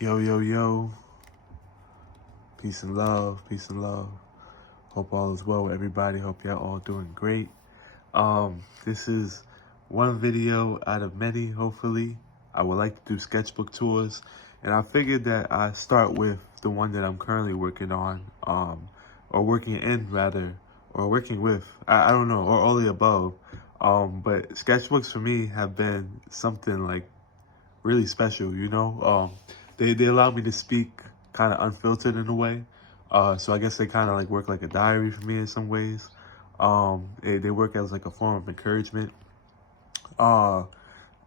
Yo, yo, yo. Peace and love. Peace and love. Hope all is well with everybody. Hope y'all all doing great. This is one video out of many, hopefully. I would like to do sketchbook tours. And I figured that I start with the one that I'm currently working on, or working in rather, or working with. I don't know, or all the above. But sketchbooks for me have been something like really special, you know. They allow me to speak kind of unfiltered in a way. So I guess they kind of like work like a diary for me in some ways. They work as like a form of encouragement. Uh,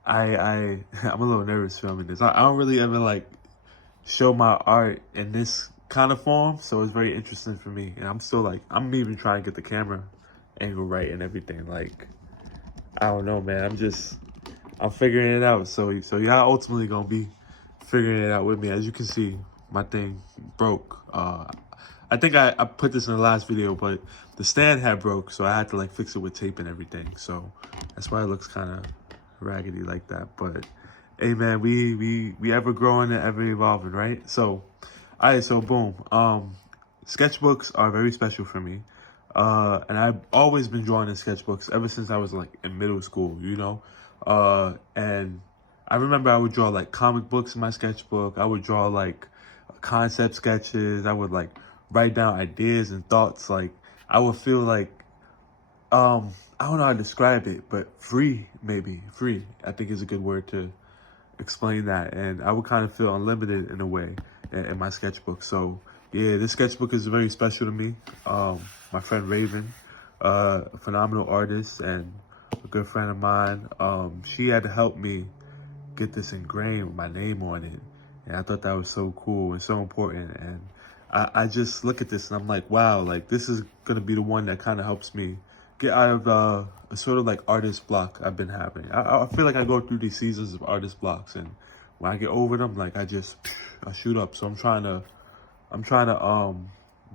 I'm a little nervous filming this. I don't really ever like show my art in this kind of form, so it's very interesting for me. And I'm still like, I'm even trying to get the camera angle right and everything. Like, I don't know, man. I'm figuring it out. So y'all ultimately gonna be figuring it out with me. As you can see, my thing broke. I think I put this in the last video, but the stand had broke, so I had to like fix it with tape and everything. So that's why it looks kind of raggedy like that. But hey, man, we ever growing and ever evolving, right? So, all right, so boom. Sketchbooks are very special for me. And I've always been drawing in sketchbooks ever since I was like in middle school, you know? And I remember I would draw like comic books in my sketchbook. I would draw like concept sketches. I would like write down ideas and thoughts. Like I would feel like, I don't know how to describe it, but free, maybe. Free, I think is a good word to explain that. And I would kind of feel unlimited in a way in my sketchbook. So yeah, this sketchbook is very special to me. My friend Raven, a phenomenal artist and a good friend of mine, she had to help me get this ingrained with my name on it. And I thought that was so cool and so important. And I just look at this and I'm like, wow, like this is gonna be the one that kind of helps me get out of a sort of like artist block I've been having. I feel like I go through these seasons of artist blocks, and when I get over them, like I shoot up. So I'm trying to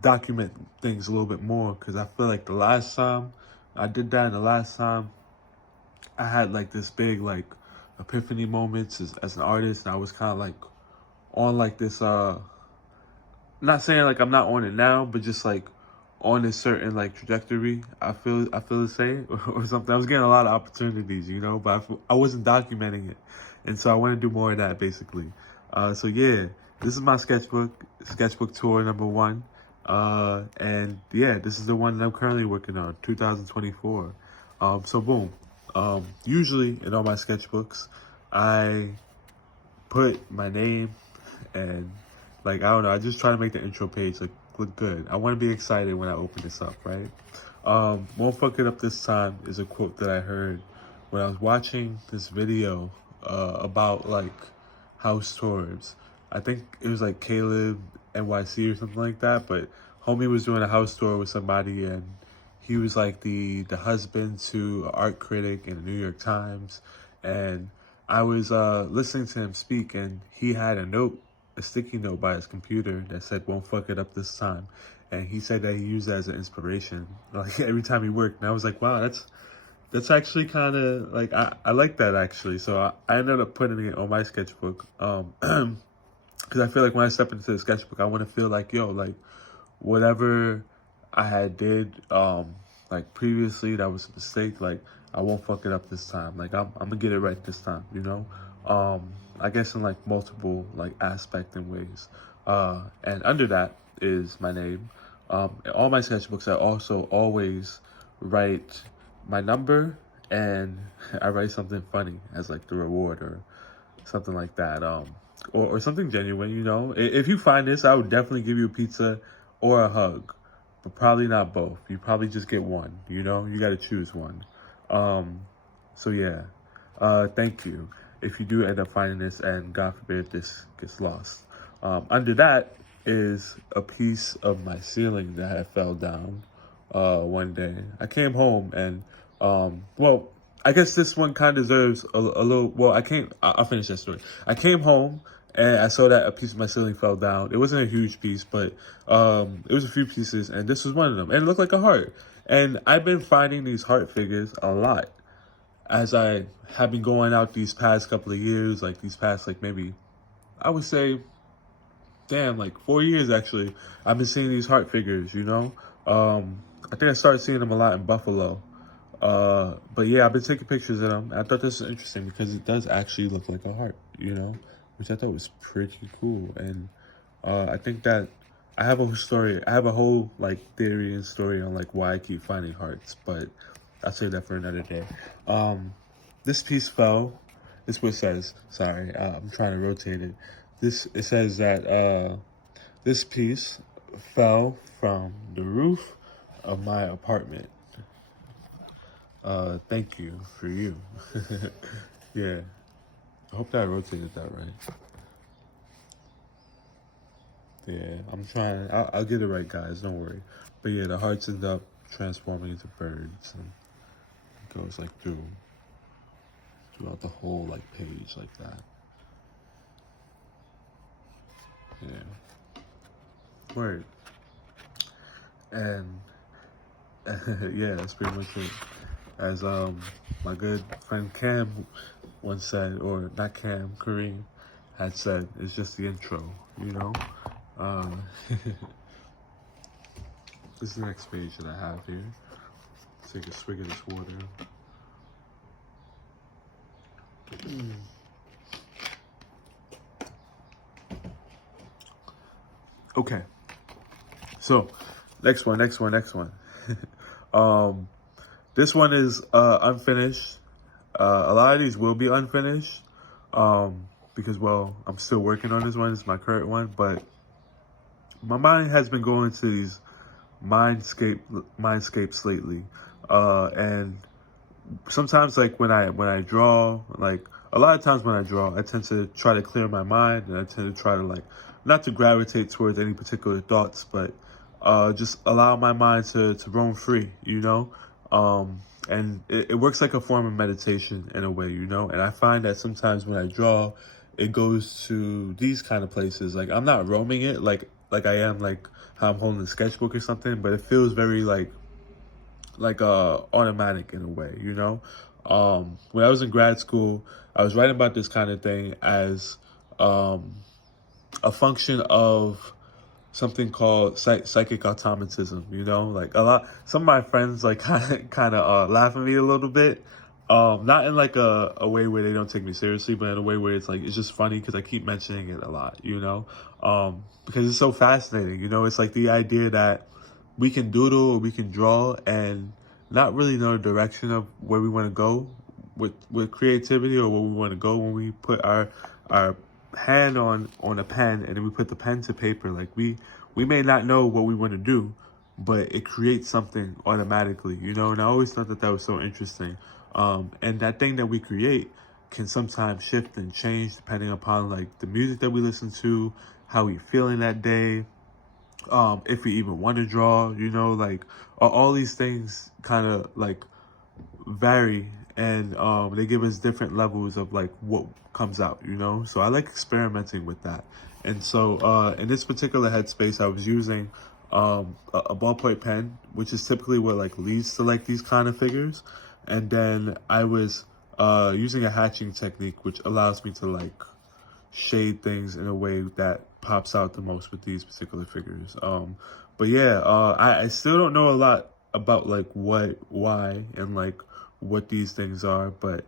document things a little bit more, because I feel like the last time I did that and the last time I had like this big like epiphany moments as an artist, and I was kind of like on like this not saying like I'm not on it now, but just like on a certain like trajectory. I feel the same or something. I was getting a lot of opportunities, you know, but I wasn't documenting it, and so I want to do more of that basically. So yeah, this is my sketchbook tour #1, and yeah, this is the one that I'm currently working on, 2024. So boom. Usually in all my sketchbooks, I put my name and like, I don't know, I just try to make the intro page look good. I want to be excited when I open this up, right? Won't fuck it up this time is a quote that I heard when I was watching this video about like house tours. I think it was like Caleb NYC or something like that, but homie was doing a house tour with somebody, and he was like the husband to an art critic in the New York Times. And I was listening to him speak, and he had a sticky note by his computer that said, "Won't fuck it up this time." And he said that he used that as an inspiration, like every time he worked. And I was like, wow, that's actually kind of like, I like that actually. So I ended up putting it on my sketchbook. Because I feel like when I step into the sketchbook, I want to feel like, yo, like whatever I had did, like previously that was a mistake, like I won't fuck it up this time. Like I'm gonna get it right this time, you know? I guess in like multiple like aspect and ways. And under that is my name. In all my sketchbooks, I also always write my number, and I write something funny as like the reward or something like that. Or something genuine, you know. If you find this, I would definitely give you a pizza or a hug, but probably not both. You probably just get one, you know. You got to choose one. So yeah, thank you if you do end up finding this, and God forbid this gets lost. Under that is a piece of my ceiling that had fell down one day. I came home and, well, I guess this one kind of deserves a little, well, I'll finish that story. I came home and I saw that a piece of my ceiling fell down. It wasn't a huge piece, but it was a few pieces, and this was one of them. And it looked like a heart. And I've been finding these heart figures a lot as I have been going out these past couple of years, like these past, like maybe, I would say damn, like 4 years actually, I've been seeing these heart figures, you know? I think I started seeing them a lot in Buffalo. But yeah, I've been taking pictures of them. I thought this was interesting because it does actually look like a heart, you know? Which I thought was pretty cool. And I think that I have a whole story. I have a whole like theory and story on like why I keep finding hearts, but I'll save that for another day. This piece fell. This is what it says. Sorry, I'm trying to rotate it. It says that this piece fell from the roof of my apartment. Thank you for you. Yeah, I hope that I rotated that right. Yeah, I'm trying. I'll get it right, guys. Don't worry. But yeah, the hearts end up transforming into birds, and it goes like throughout the whole like page like that. Yeah, word. And yeah, that's pretty much it. As my good friend Cam once said, or not Cam, Kareem had said, it's just the intro, you know. Uh, this is the next page that I have here. Take a swig of this water. Okay, so next one. um, this one is unfinished. A lot of these will be unfinished because, well, I'm still working on this one. It's my current one, but my mind has been going to these mindscapes lately, and sometimes like when I draw, like a lot of times when I draw, I tend to try to clear my mind, and I tend to try to like not to gravitate towards any particular thoughts, but just allow my mind to roam free, you know. And it works like a form of meditation in a way, you know. And I find that sometimes when I draw, it goes to these kind of places. Like I'm not roaming it like I am like how I'm holding a sketchbook or something, but it feels very like automatic in a way, you know. When I was in grad school, I was writing about this kind of thing as um, a function of something called psychic automatism, you know. Like some of my friends like kind of laugh at me a little bit, not in like a way where they don't take me seriously, but in a way where it's like it's just funny because I keep mentioning it a lot, you know. Because it's so fascinating, you know. It's like the idea that we can doodle or we can draw and not really know the direction of where we want to go with creativity, or where we want to go when we put our hand on a pen and then we put the pen to paper. Like we may not know what we want to do, but it creates something automatically, you know. And I always thought that was so interesting. And that thing that we create can sometimes shift and change depending upon like the music that we listen to, how we feeling that day, if we even want to draw, you know. Like all these things kind of like vary, and they give us different levels of like what comes out, you know. So I like experimenting with that. And so in this particular headspace, I was using a ballpoint pen, which is typically what like leads to like these kind of figures. And then I was using a hatching technique, which allows me to like shade things in a way that pops out the most with these particular figures. But yeah, I still don't know a lot about like why, and like what these things are, but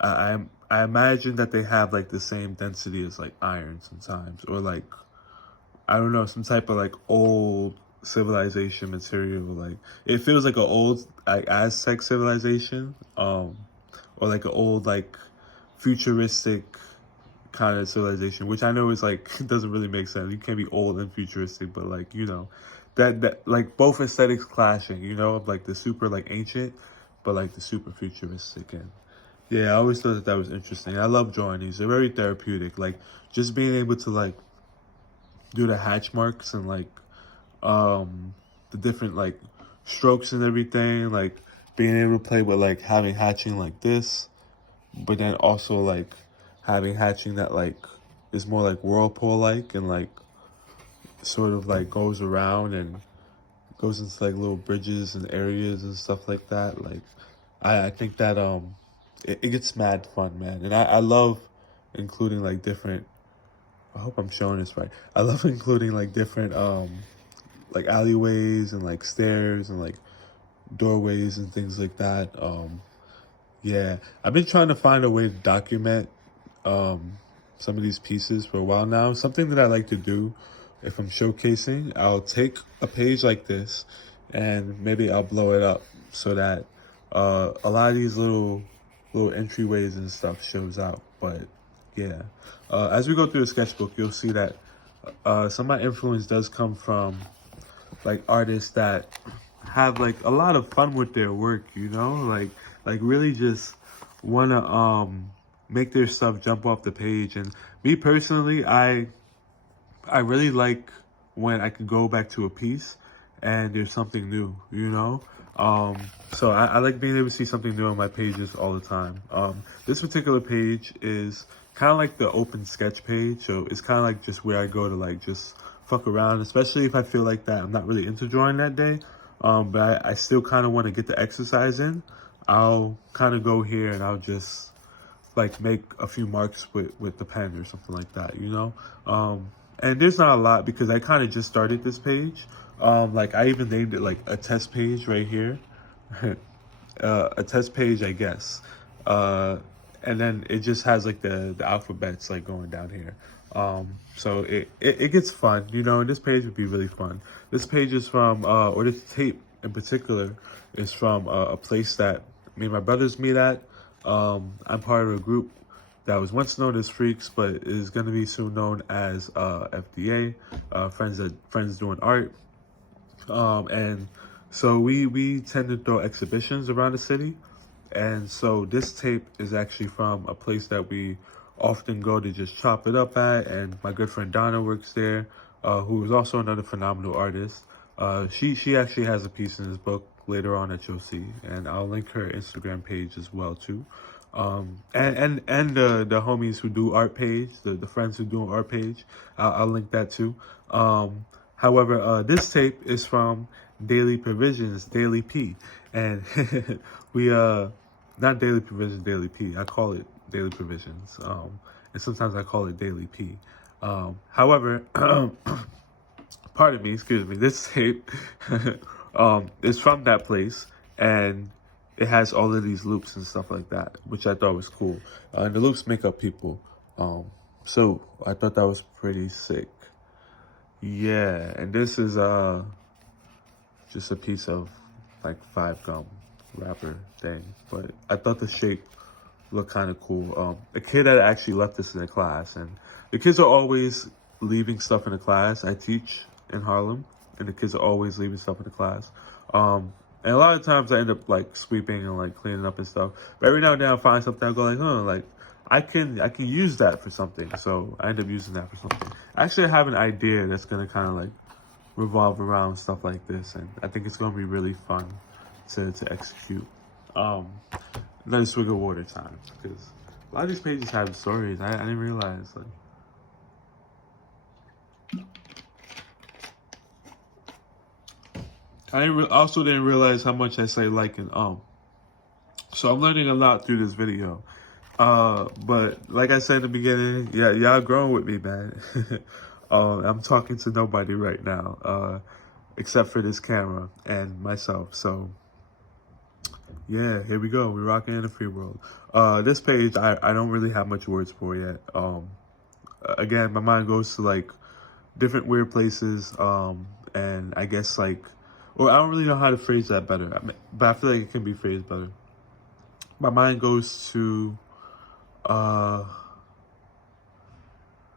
I imagine that they have like the same density as like iron sometimes, or like I don't know, some type of like old civilization material. Like it feels like an old like Aztec civilization, or like an old like futuristic kind of civilization, which I know is like doesn't really make sense. You can't be old and futuristic, but like, you know, that like both aesthetics clashing, you know, of like the super like ancient, but like the super futuristic. And yeah, I always thought that was interesting. I love drawing these. They're very therapeutic. Like just being able to like do the hatch marks and like the different like strokes and everything, like being able to play with like having hatching like this, but then also like having hatching that like is more like whirlpool like, and like sort of like goes around and goes into like little bridges and areas and stuff like that. Like I think that it gets mad fun, man. And I love including like different I hope I'm showing this right. I love including like different like alleyways and like stairs and like doorways and things like that. Yeah, I've been trying to find a way to document some of these pieces for a while now. Something that I like to do if I'm showcasing, I'll take a page like this and maybe I'll blow it up so that a lot of these little entryways and stuff shows out. But yeah, as we go through the sketchbook, you'll see that some of my influence does come from like artists that have like a lot of fun with their work, you know, like really just want to make their stuff jump off the page. And me personally, I really like when I can go back to a piece and there's something new, you know. So I like being able to see something new on my pages all the time. This particular page is kind of like the open sketch page, so it's kind of like just where I go to like just fuck around, especially if I feel like that I'm not really into drawing that day. But I still kind of want to get the exercise in. I'll kind of go here and I'll just like make a few marks with the pen or something like that, you know. And there's not a lot because I kind of just started this page. Like I even named it like a test page right here. A test page, I guess. And then it just has like the alphabets like going down here. So it gets fun, you know, and this page would be really fun. This page is from, or this tape in particular is from a place that me and my brothers meet at. I'm part of a group that was once known as Freaks, but is going to be soon known as FDA, Friends Doing Art. And so we tend to throw exhibitions around the city. And so this tape is actually from a place that we often go to just chop it up at. And my good friend Donna works there, who is also another phenomenal artist. She actually has a piece in this book later on that you'll see. And I'll link her Instagram page as well too. And the homies who do art page, the friends who do art page, I'll link that too. However, this tape is from Daily Provisions, Daily P. And we, not Daily Provisions, Daily P. I call it Daily Provisions. And sometimes I call it Daily P. However, pardon me, excuse me, this tape is from that place. And it has all of these loops and stuff like that, which I thought was cool. And the loops make up people. So I thought that was pretty sick. Yeah, and this is just a piece of like 5 gum wrapper thing, but I thought the shape looked kind of cool. The kid had actually left this in the class, and the kids are always leaving stuff in the class. I teach in Harlem, and the kids are always leaving stuff in the class. And a lot of times I end up like sweeping and like cleaning up and stuff. But every now and then I find something, I go like, like I can use that for something. So I end up using that for something. Actually, I have an idea that's gonna kind of like revolve around stuff like this, and I think it's gonna be really fun to execute. Another swig of water time, because a lot of these pages have stories. I didn't realize like. I also didn't realize how much I say like and so I'm learning a lot through this video. But like I said in the beginning, yeah, y'all growing with me, man. I'm talking to nobody right now, except for this camera and myself. So yeah, here we go. We're rocking in the free world. This page, I don't really have much words for yet. Again, my mind goes to like different weird places. And I guess like, or I don't really know how to phrase that better, but I feel like it can be phrased better. My mind goes to,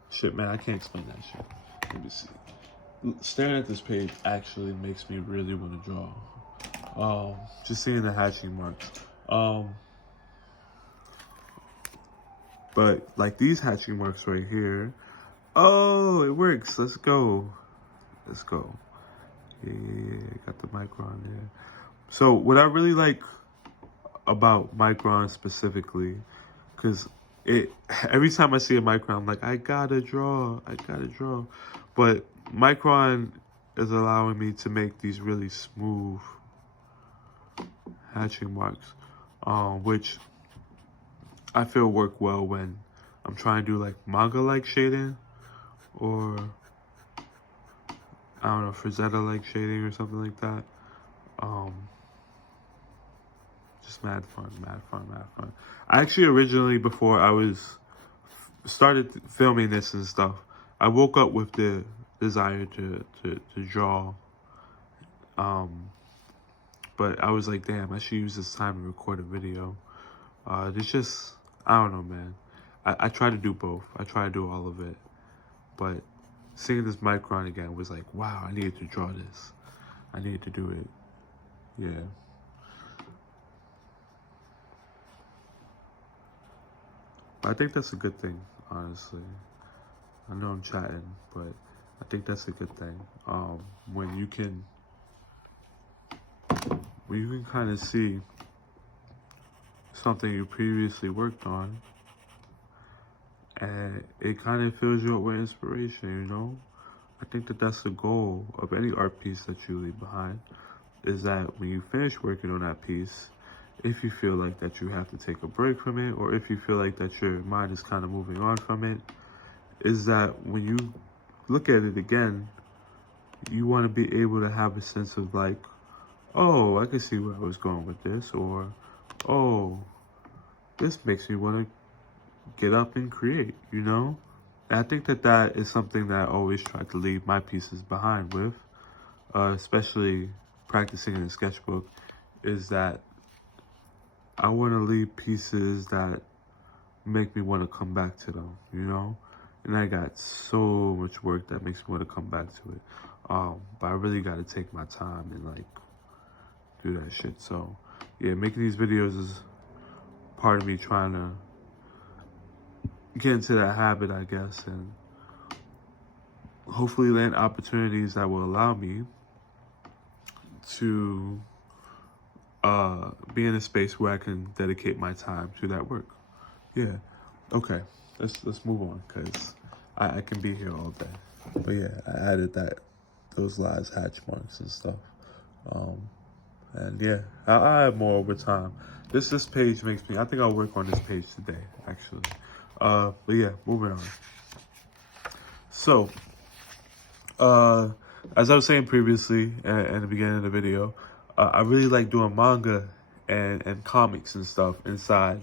shit, man, I can't explain that shit. Let me see. Staring at this page actually makes me really want to draw. Just seeing the hatching marks. But like these hatching marks right here. Oh, it works. Let's go. Let's go. Yeah, got the micron there. So what I really like about micron specifically, because every time I see a micron, I'm like, I gotta draw. But micron is allowing me to make these really smooth hatching marks, which I feel work well when I'm trying to do like manga-like shading, or I don't know, Frazetta-like shading or something like that. Just mad fun. I actually originally, before I started filming this and stuff, I woke up with the desire to draw. But I was like, damn, I should use this time to record a video. It's just, I don't know, man. I try to do both. I try to do all of it. But seeing this micron again was like, wow, I needed to draw this. I needed to do it. Yeah. But I think that's a good thing, honestly. I know I'm chatting, but I think that's a good thing. When you can kind of see something you previously worked on, and it kind of fills you up with inspiration, you know? I think that that's the goal of any art piece that you leave behind, is that when you finish working on that piece, if you feel like that you have to take a break from it, or if you feel like that your mind is kind of moving on from it, is that when you look at it again, you want to be able to have a sense of like, oh, I can see where I was going with this, or, oh, this makes me want to get up and create, you know? And I think that that is something that I always try to leave my pieces behind with, especially practicing in a sketchbook, is that I want to leave pieces that make me want to come back to them, you know? And I got so much work that makes me want to come back to it. But I really got to take my time and like do that shit. So yeah, making these videos is part of me trying to get into that habit, I guess, and hopefully land opportunities that will allow me to be in a space where I can dedicate my time to that work. Yeah. Okay. Let's move on, because I can be here all day. But yeah, I added those last hatch marks and stuff. And yeah, I have more over time. This page makes me, I think I'll work on this page today, actually. But yeah, moving on. So, as I was saying previously in the beginning of the video, I really like doing manga and comics and stuff inside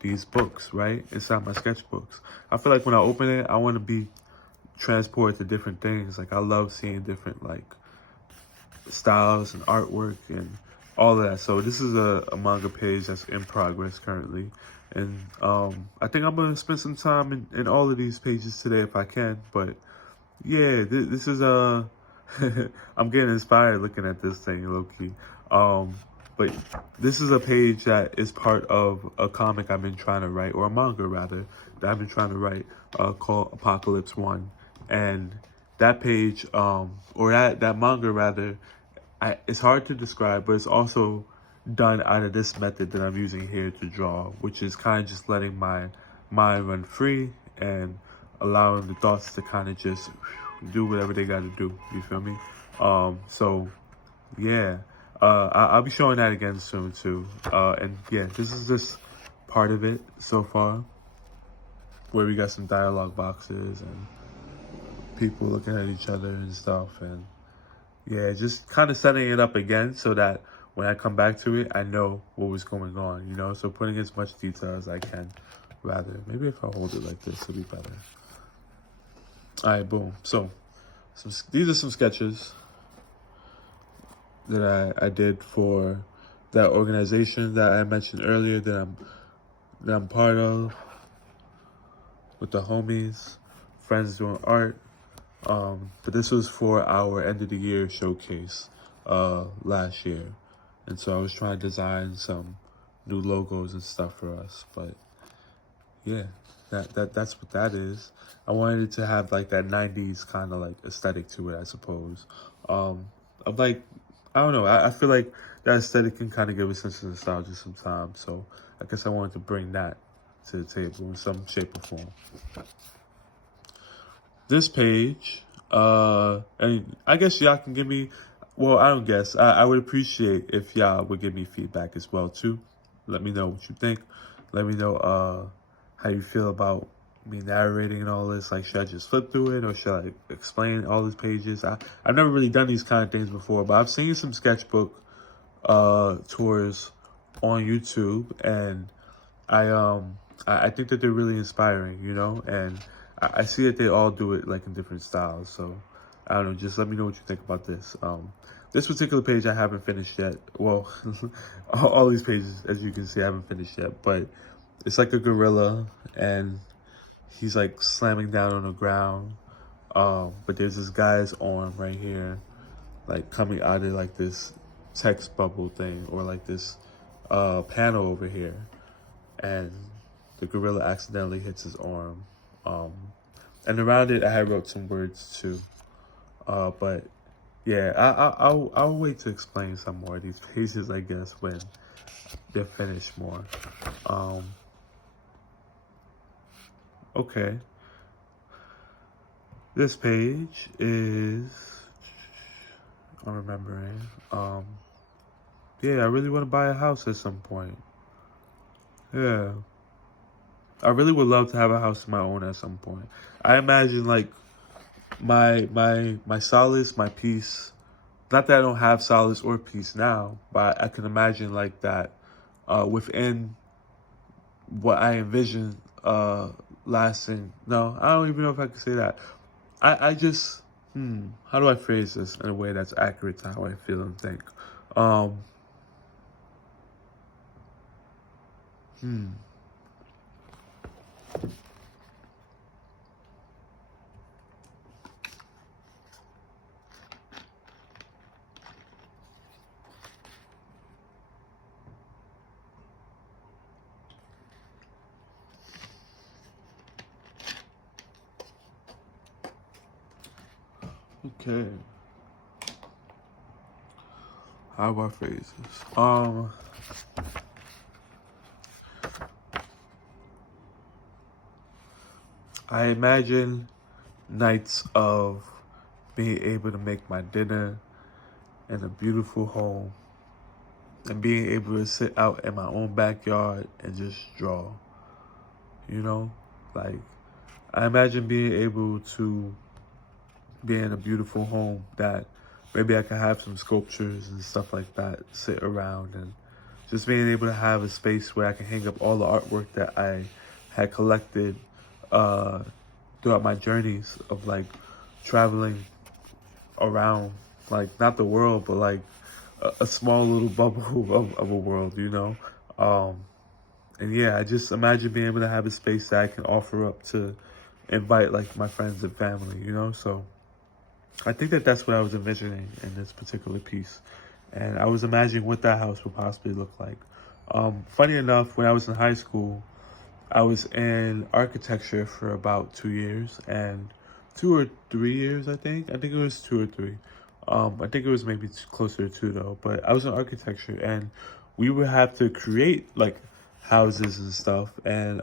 these books, right? Inside my sketchbooks. I feel like when I open it, I want to be transported to different things. Like I love seeing different like styles and artwork and all of that. So this is a manga page that's in progress currently. And I think I'm going to spend some time in all of these pages today if I can. But yeah, this is I'm getting inspired looking at this thing, low-key. But this is a page that is part of a comic I've been trying to write, or a manga rather, that I've been trying to write, called Apocalypse 1. And that page, or that manga rather, it's hard to describe, but it's also done out of this method that I'm using here to draw, which is kind of just letting my mind run free and allowing the thoughts to kind of just do whatever they got to do. You feel me? So yeah, I'll be showing that again soon too. And yeah, this is just part of it so far, where we got some dialogue boxes and people looking at each other and stuff, and yeah, just kind of setting it up again so that when I come back to it, I know what was going on, you know? So putting as much detail as I can, rather. Maybe if I hold it like this, it'll be better. All right, boom. So these are some sketches that I did for that organization that I mentioned earlier that I'm part of, with the homies, friends doing art. But this was for our end of the year showcase last year. And so I was trying to design some new logos and stuff for us. But yeah, that's what that is. I wanted it to have like that 90s kind of like aesthetic to it, I suppose. I'm like, I don't know, I feel like that aesthetic can kind of give a sense of nostalgia sometimes. So I guess I wanted to bring that to the table in some shape or form. This page, and I guess y'all can give me, well, I don't guess, I would appreciate if y'all would give me feedback as well too. Let me know what you think. Let me know how you feel about me narrating and all this. Like, should I just flip through it, or should I explain all these pages? I've never really done these kind of things before, but I've seen some sketchbook tours on YouTube, and I think that they're really inspiring, you know, and I see that they all do it like in different styles. So I don't know, just let me know what you think about this. This particular page I haven't finished yet. Well, all these pages, as you can see, I haven't finished yet, but it's like a gorilla, and he's like slamming down on the ground. But there's this guy's arm right here, like coming out of like this text bubble thing, or like this panel over here, and the gorilla accidentally hits his arm. And around it, I had wrote some words too. But yeah, I'll wait to explain some more of these pages, I guess, when they're finished more. Okay. This page is, I'm remembering. Yeah, I really want to buy a house at some point. Yeah. I really would love to have a house of my own at some point. I imagine like my solace, my peace. Not that I don't have solace or peace now, but I can imagine like that within what I envision lasting. No, I don't even know if I can say that. I just how do I phrase this in a way that's accurate to how I feel and think? Okay. How do I phrase this? I imagine nights of being able to make my dinner in a beautiful home, and being able to sit out in my own backyard and just draw, you know? Like, I imagine being able to be in a beautiful home that maybe I can have some sculptures and stuff like that sit around, and just being able to have a space where I can hang up all the artwork that I had collected throughout my journeys of like traveling around, like not the world, but like a small little bubble of a world, you know? And yeah, I just imagine being able to have a space that I can offer up to invite like my friends and family, you know? So I think that that's what I was envisioning in this particular piece. And I was imagining what that house would possibly look like. Funny enough, when I was in high school, I was in architecture for about 2 years, and 2 or 3 years, I think. I think it was 2 or 3. I think it was maybe closer to 2 though. But I was in architecture, and we would have to create like houses and stuff, and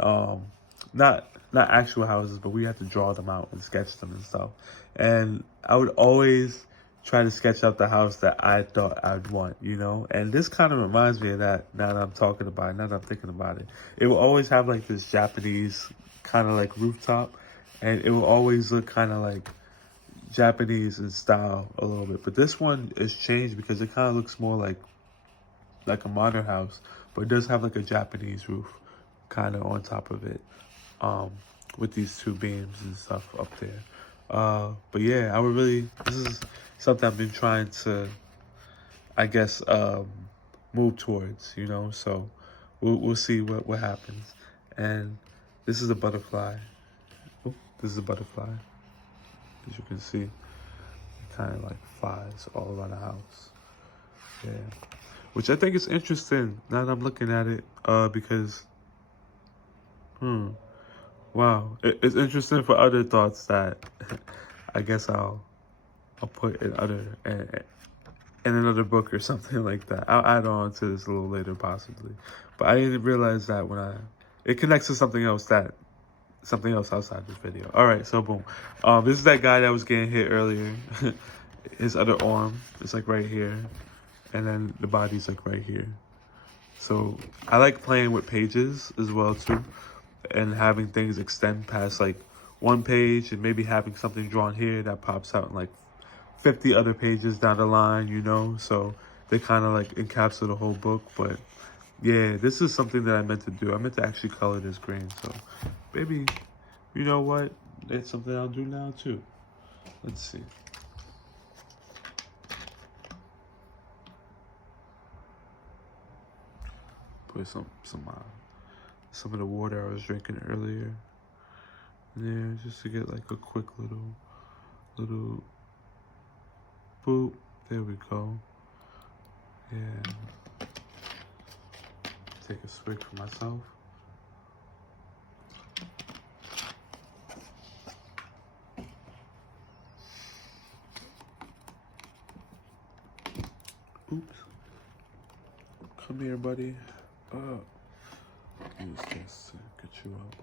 not actual houses, but we had to draw them out and sketch them and stuff. And I would always try to sketch out the house that I thought I'd want, you know? And this kind of reminds me of that now that I'm talking about it, now that I'm thinking about it. It will always have like this Japanese kind of like rooftop, and it will always look kind of like Japanese in style a little bit. But this one is changed because it kind of looks more like a modern house, but it does have like a Japanese roof kind of on top of it, with these 2 beams and stuff up there. But yeah, this is something I've been trying to, I guess, move towards, you know? So we'll see what happens. And this is a butterfly. Oh, this is a butterfly. As you can see, it kind of like flies all around the house. Yeah. Which I think is interesting now that I'm looking at it, because, wow. It's interesting for other thoughts that I guess I'll put in another book or something like that. I'll add on to this a little later possibly. But I didn't realize that it connects to something else outside this video. All right, so boom. This is that guy that was getting hit earlier. His other arm is like right here, and then the body's like right here. So I like playing with pages as well too. and having things extend past like one page, and maybe having something drawn here that pops out in like 50 other pages down the line, you know? So they kind of like encapsulate the whole book. But yeah, this is something that I meant to do. I meant to actually color this green. So maybe, you know what? It's something I'll do now too. Let's see. Put some of the water I was drinking earlier in there, just to get like a quick little boop. There we go. Yeah. Take a swig for myself. Oops. Come here, buddy. Use this to get you out.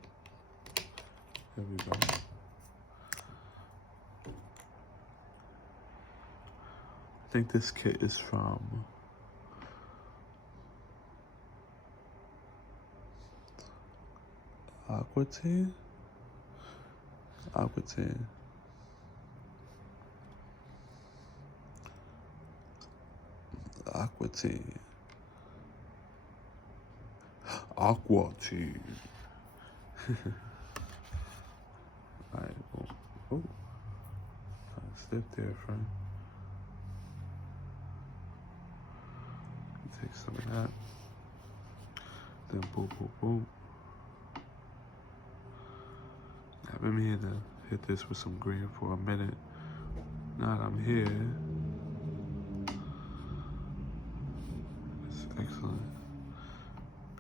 There we go. I think this kit is from Aquitaine. Aquitaine. Aquitaine. Aquitaine. Alright, oh. Step there, friend. Take some of that. Then boom, boom, boom. I've been here to hit this with some green for a minute. Now that I'm here, it's excellent.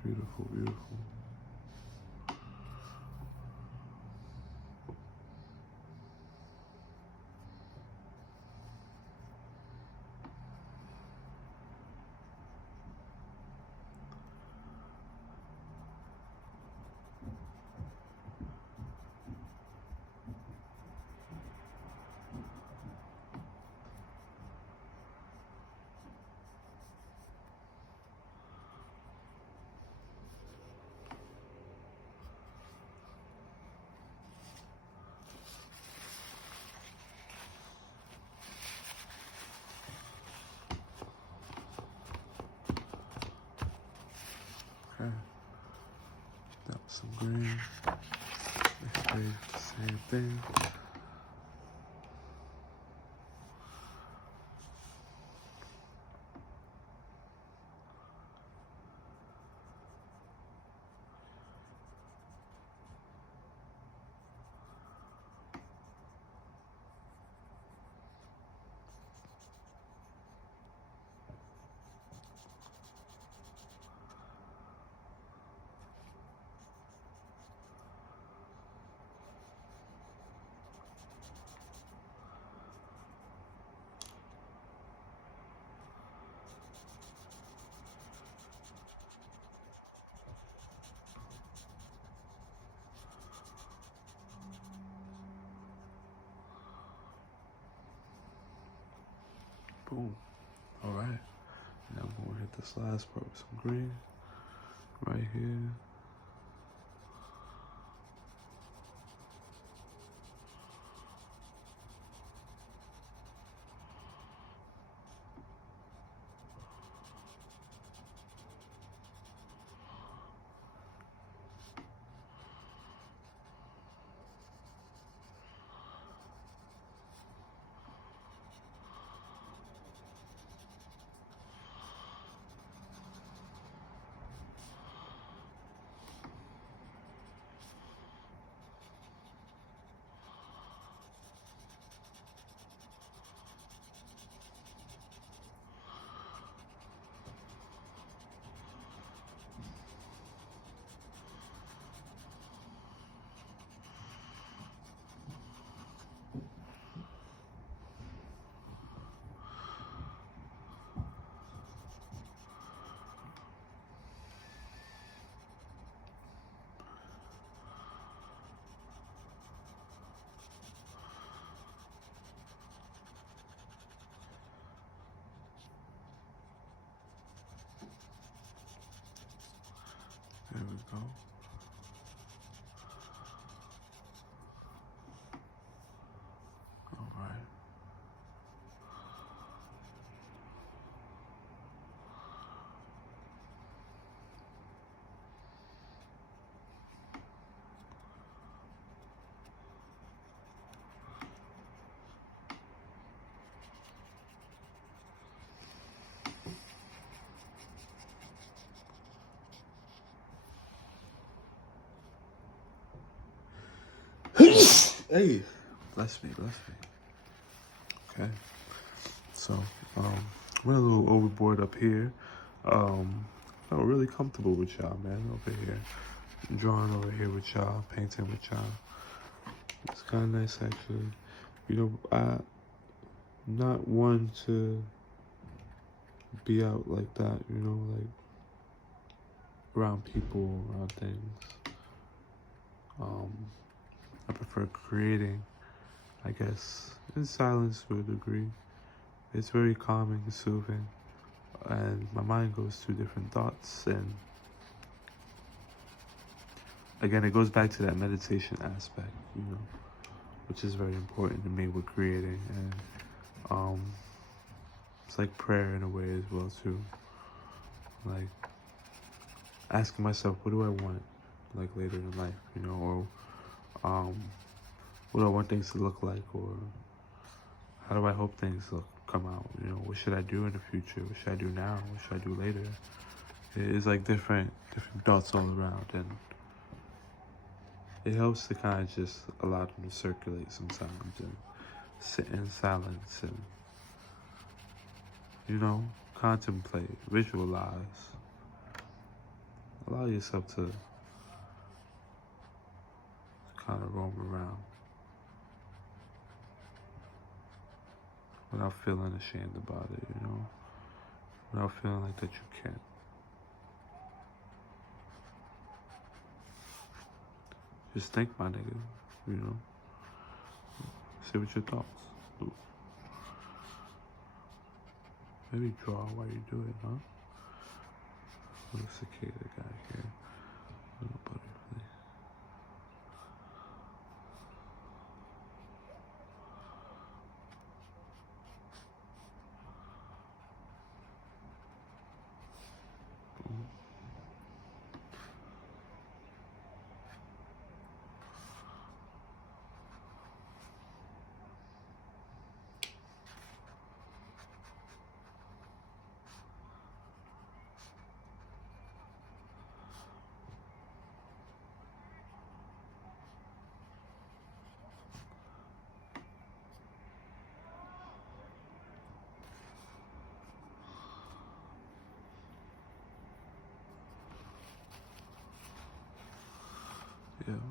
Beautiful, beautiful. Okay. That was some green. Next page, same thing. Boom. All right. Now I'm going to hit this last part with some green right here. There we go. Hey, bless me. Okay, so went a little overboard up here. Felt really comfortable with y'all, man. Over here, drawing over here with y'all, painting with y'all. It's kind of nice, actually. You know, I'm not one to be out like that. You know, like around people, around things. I prefer creating, I guess, in silence to a degree. It's very calming and soothing, and my mind goes through different thoughts. And again, it goes back to that meditation aspect, you know, which is very important to me with creating. And it's like prayer in a way as well too. Like asking myself, what do I want, like later in life, you know, or what do I want things to look like, or how do I hope things come out, you know, what should I do in the future, what should I do now, what should I do later. It's like different thoughts all around, and it helps to kind of just allow them to circulate sometimes and sit in silence and, you know, contemplate, visualize, allow yourself to kind of roam around without feeling ashamed about it, you know, without feeling like that you can't. Just think, my nigga, you know, see what your thoughts. Maybe draw while you do it, huh? Little cicada guy here, little butterfly. Yeah, man.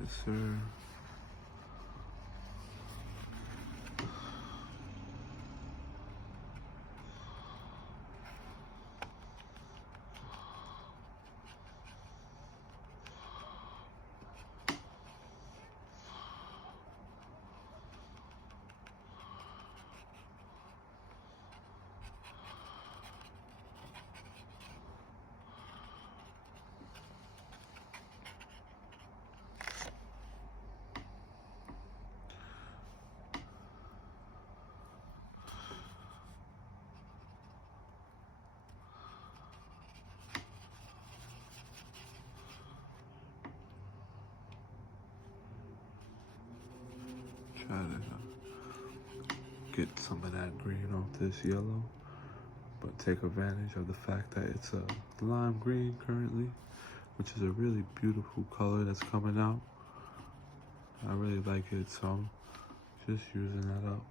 Yes, sir. Try to get some of that green off this yellow, but take advantage of the fact that it's a lime green currently, which is a really beautiful color that's coming out. I really like it, so I'm just using that up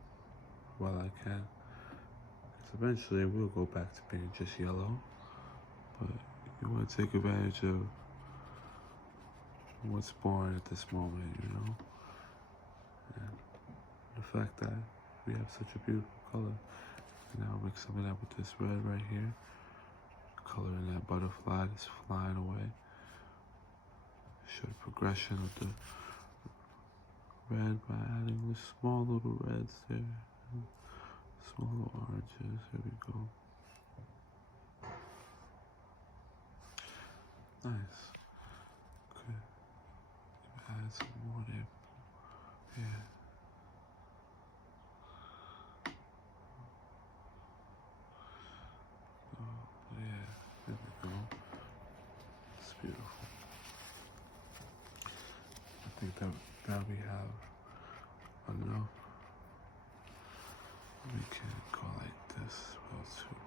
while I can. Because eventually it will go back to being just yellow, but you want to take advantage of what's born at this moment, you know? And the fact that we have such a beautiful color. And I'll mix some of that with this red right here. Coloring that butterfly that's flying away. Show the progression of the red by adding the small little reds there. Small little oranges. Here we go. Nice. Okay. Add some more there. Yeah. Oh, yeah. There we go. It's beautiful. I think that we have enough. We can go like this as well too.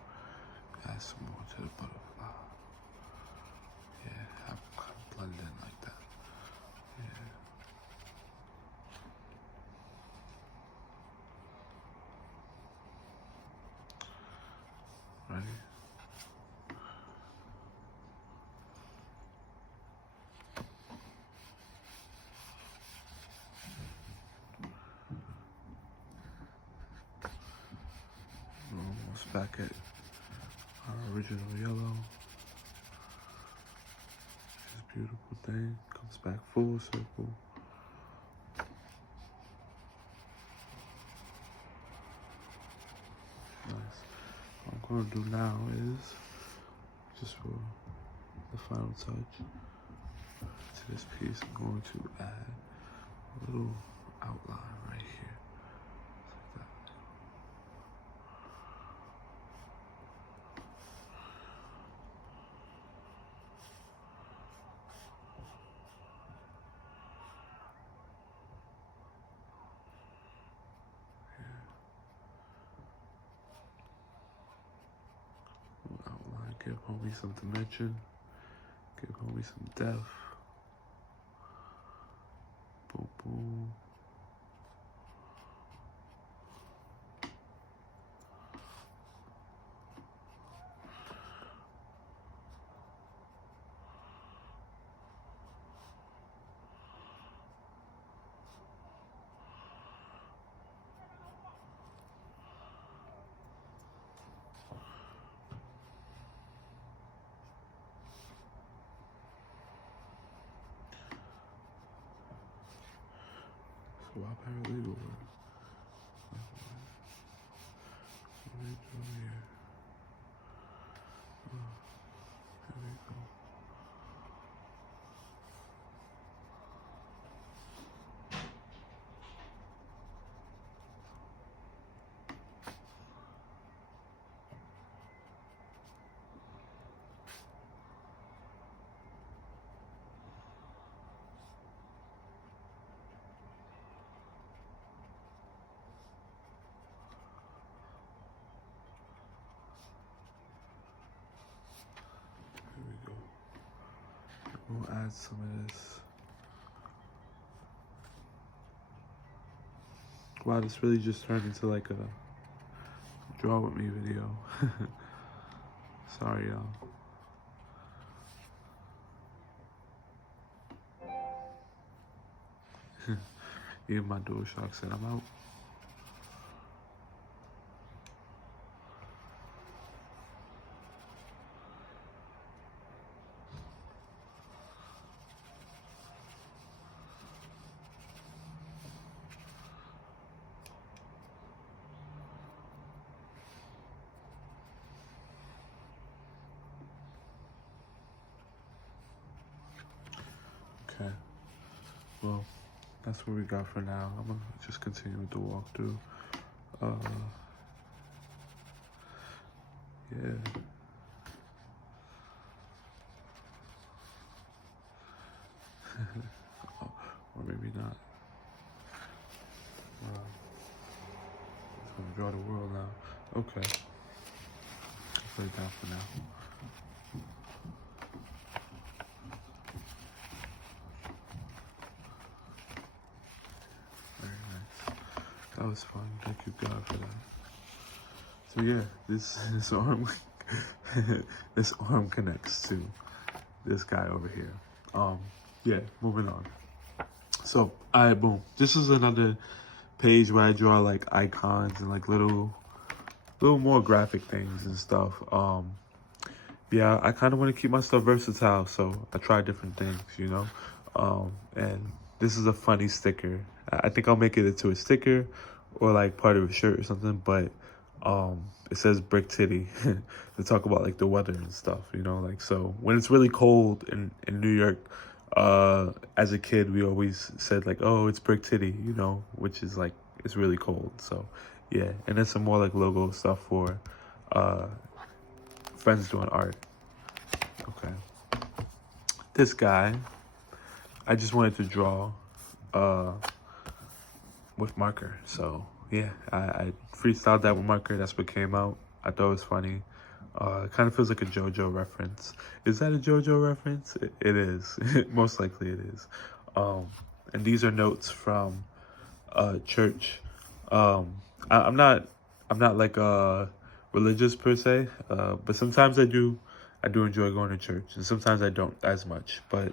Add some more to the butterfly. Yeah, have it kind of blend in like that. Yeah. Ready? We're almost back at our original yellow. This beautiful thing comes back full circle. Nice. What I'm going to do now is, just for the final touch to this piece, I'm going to add a little outline right here. Just like that. Outline, give homie some dimension, give homie some depth. Boom, boom. So our paralegal work. Right over here. There we go. There we go. We'll add some of this. Wow, this really just turned into like a draw with me video. Sorry, y'all. Even my DualShock said I'm out. Okay. Well, that's what we got for now. I'm gonna just continue with the walkthrough. Yeah. Or maybe not. Wow. It's gonna draw the world now. Okay. I'll put it down for now. Very nice. That was fun. Thank you, God, for that. So yeah, this arm this arm connects to this guy over here. yeah, moving on. So, alright, boom. This is another page where I draw like icons and like little more graphic things and stuff. Yeah, I kind of want to keep my stuff versatile, so I try different things, you know. And this is a funny sticker. I think I'll make it into a sticker or like part of a shirt or something, but it says Brick Titty to talk about like the weather and stuff, you know. Like, so when it's really cold in New York, as a kid we always said like, oh, it's Brick Titty, you know, which is like it's really cold. So yeah, and then some more like logo stuff for friends doing art. Okay, this guy I just wanted to draw with marker. So yeah, I freestyled that with marker. That's what came out. I thought it was funny. It kind of feels like a JoJo reference. Is that a JoJo reference? It is. Most likely it is. And these are notes from church. I'm not like religious per se, but sometimes I do enjoy going to church, and sometimes I don't as much. But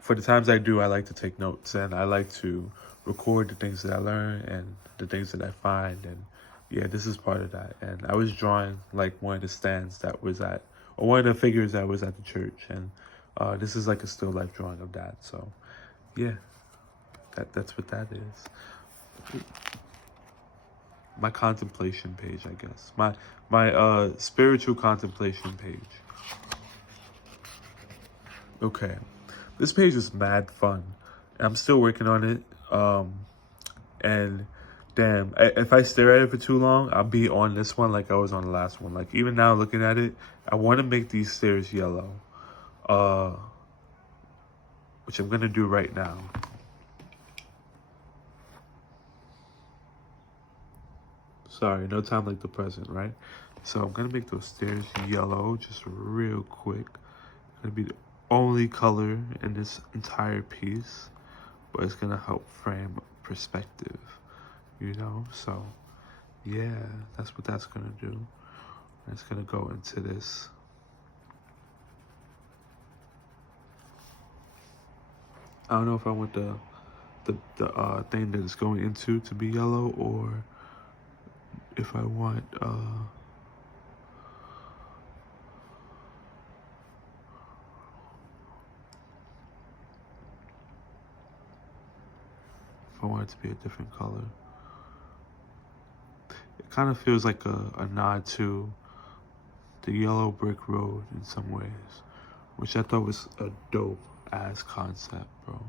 for the times I do, I like to take notes, and I like to record the things that I learn and the things that I find. And yeah, this is part of that. And I was drawing like one of the stands that was at, or one of the figures that was at the church, and this is like a still life drawing of that. So yeah, that's what that is. My contemplation page, I guess. My spiritual contemplation page. Okay, this page is mad fun. I'm still working on it. And damn, if I stare at it for too long, I'll be on this one like I was on the last one. Like even now looking at it, I want to make these stairs yellow, which I'm gonna do right now. Sorry, no time like the present, right? So I'm gonna make those stairs yellow just real quick. Gonna be the only color in this entire piece, but it's gonna help frame perspective, you know? So yeah, that's what that's gonna do. It's gonna go into this. I don't know if I want the thing that it's going into to be yellow, or if I want it to be a different color. It kind of feels like a nod to the yellow brick road in some ways, which I thought was a dope ass concept, bro.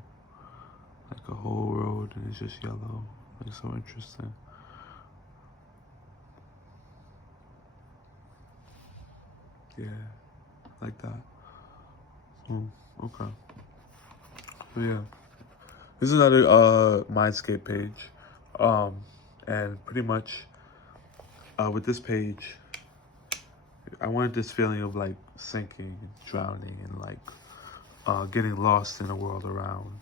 Like a whole road and it's just yellow. Like, so interesting. Yeah, like that. Okay. So yeah, this is another Mindscape page, and pretty much with this page, I wanted this feeling of like sinking, and drowning, and like getting lost in the world around.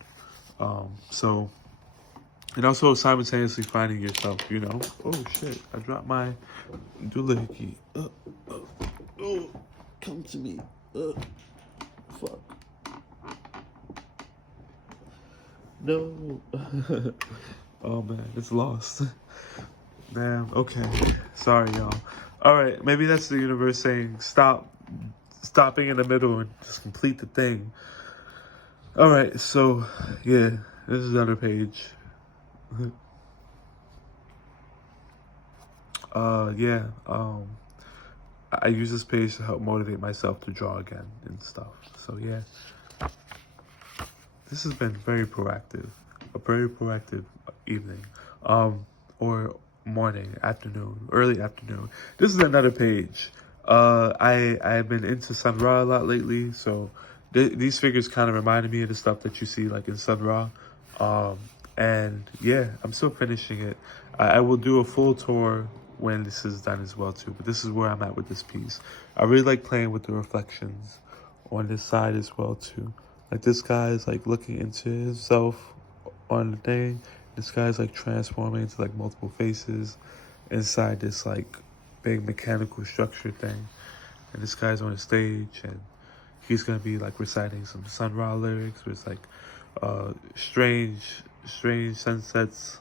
So, and also simultaneously finding yourself, you know. Oh shit! I dropped my doohickey. Oh, come to me. Fuck. No. Oh man, it's lost. Damn. Okay. Sorry, y'all. All right. Maybe that's the universe saying stopping in the middle and just complete the thing. All right. So yeah, this is another page. Yeah. I use this page to help motivate myself to draw again and stuff. So yeah, this has been a very proactive evening, or morning, afternoon, early afternoon. This is another page. I've been into Sun Ra a lot lately, so these figures kind of reminded me of the stuff that you see like in Sun Ra. And yeah, I'm still finishing it. I will do a full tour when this is done as well too, but this is where I'm at with this piece. I really like playing with the reflections on this side as well too. Like this guy is like looking into himself on the thing. This guy's like transforming into like multiple faces inside this like big mechanical structure thing. And this guy's on the stage and he's gonna be like reciting some Sun Ra lyrics where it's like strange sunsets,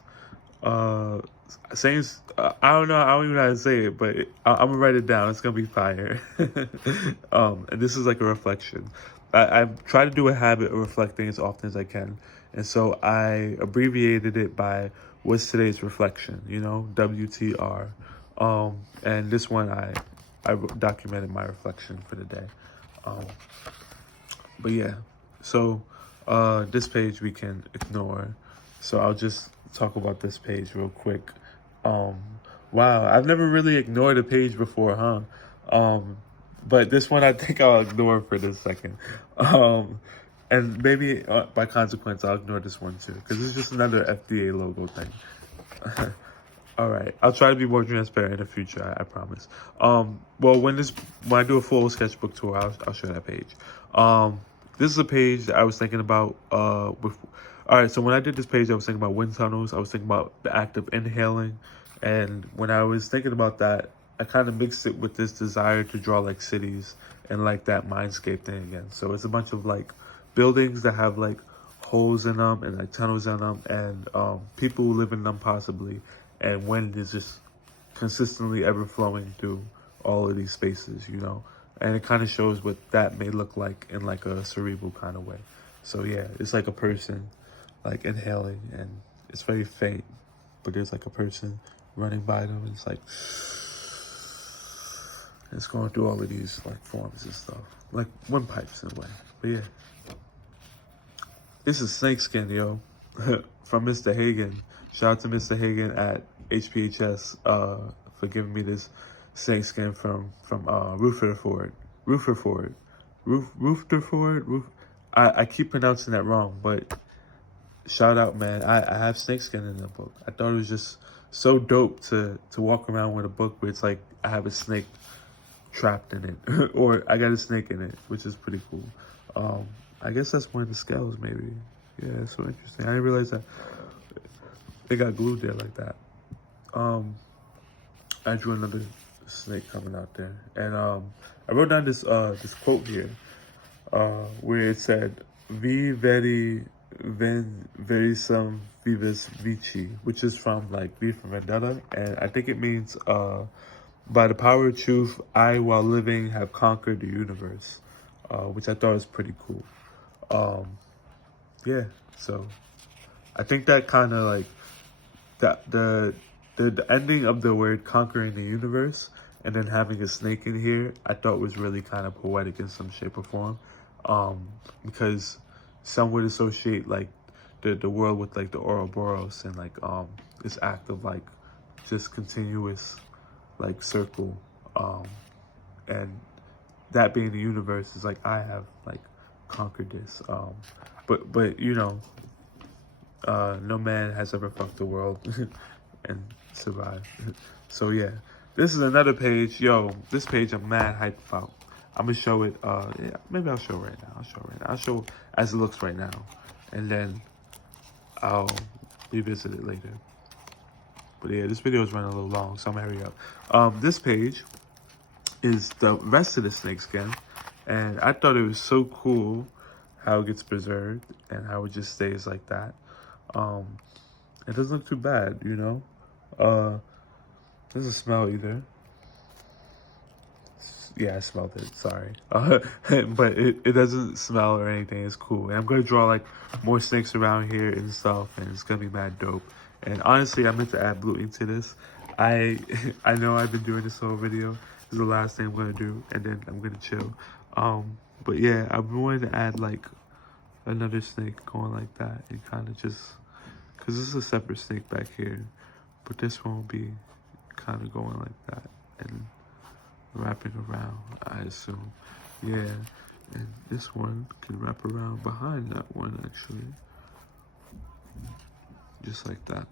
saying I don't know, I don't even know how to say it, but I'm gonna write it down. It's gonna be fire. And this is like a reflection. I try to do a habit of reflecting as often as I can, and so I abbreviated it by what's today's reflection, you know, WTR. And this one I documented my reflection for the day. But yeah, so this page we can ignore. So I'll just talk about this page real quick. Wow, I've never really ignored a page before, huh? But this one I think I'll ignore for this second. And maybe by consequence I'll ignore this one too, because it's just another FDA logo thing. All right, I'll try to be more transparent in the future. I promise. Well, when I do a full sketchbook tour, I'll show that page. This is a page that I was thinking about. All right, so when I did this page, I was thinking about wind tunnels. I was thinking about the act of inhaling, and when I was thinking about that, I kind of mixed it with this desire to draw like cities and like that mindscape thing again. So it's a bunch of like buildings that have like holes in them and like tunnels in them, and people who live in them possibly. And wind is just consistently ever flowing through all of these spaces, you know? And it kind of shows what that may look like in like a cerebral kind of way. So yeah, it's like a person like inhaling, and it's very faint, but there's like a person running by them, and it's like, it's going through all of these like forms and stuff, like windpipes in a way. But yeah, this is snakeskin, yo, from Mr. Hagen. Shout out to Mr. Hagen at HPHS for giving me this snakeskin from Rutherford. I keep pronouncing that wrong, but shout out, man. I have snakeskin in the book. I thought it was just so dope to walk around with a book where it's like I have a snake trapped in it, or I got a snake in it, which is pretty cool. I guess that's one of the scales, maybe. Yeah, it's so interesting. I didn't realize that they got glued there like that. I drew another snake coming out there, and I wrote down this quote here, where it said "Vi veri verisum vivis vici," which is from like V for Vendetta, and I think it means by the power of truth, I while living have conquered the universe, which I thought was pretty cool. Yeah, so I think that kind of like that the ending of the word conquering the universe and then having a snake in here, I thought was really kind of poetic in some shape or form, because some would associate like the world with like the Ouroboros and like this act of like just continuous like circle, and that being the universe is like I have like conquered this, but you know, no man has ever fucked the world and survived. So yeah, this is another page. Yo, this page I'm mad hyped about. I'm gonna show it. Yeah, maybe I'll show it right now. I'll show as it looks right now, and then I'll revisit it later. But yeah, this video is running a little long, so I'm gonna hurry up. This page is the rest of the snakeskin, and I thought it was so cool how it gets preserved and how it just stays like that. It doesn't look too bad, you know. Doesn't smell either. Yeah, I smelled it, sorry. But it doesn't smell or anything. It's cool. And I'm gonna draw like more snakes around here and stuff, and it's gonna be mad dope. And honestly, I meant to add blue ink to this. I know I've been doing this whole video. This is the last thing I'm gonna do, and then I'm gonna chill. But yeah, I've been wanting to add like another snake going like that, and kind of just, cause this is a separate snake back here, but this one will be kind of going like that and wrapping around, I assume. Yeah, and this one can wrap around behind that one actually, just like that.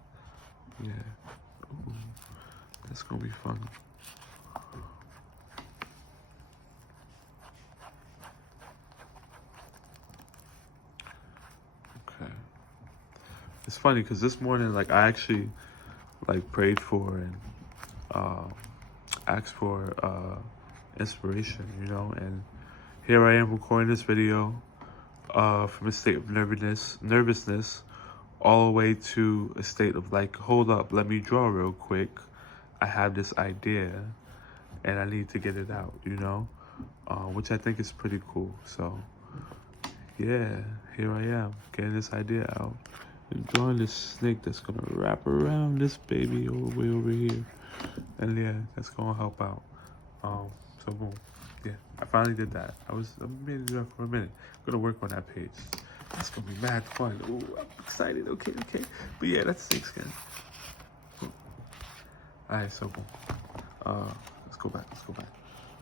Yeah. Ooh, that's gonna be fun. Okay. It's funny because this morning, like, I actually like prayed for and asked for inspiration, you know, and here I am recording this video from a state of nervousness all the way to a state of like, hold up, let me draw real quick. I have this idea and I need to get it out, you know, which I think is pretty cool. So yeah, here I am getting this idea out and drawing this snake that's gonna wrap around this baby way over here. And yeah, that's gonna help out. So boom, yeah, I finally did that. I made it up for a minute. I'm gonna work on that page. That's gonna be mad fun. Ooh, I'm excited. Okay. But yeah, that's snake skin. All right, so boom. Let's go back.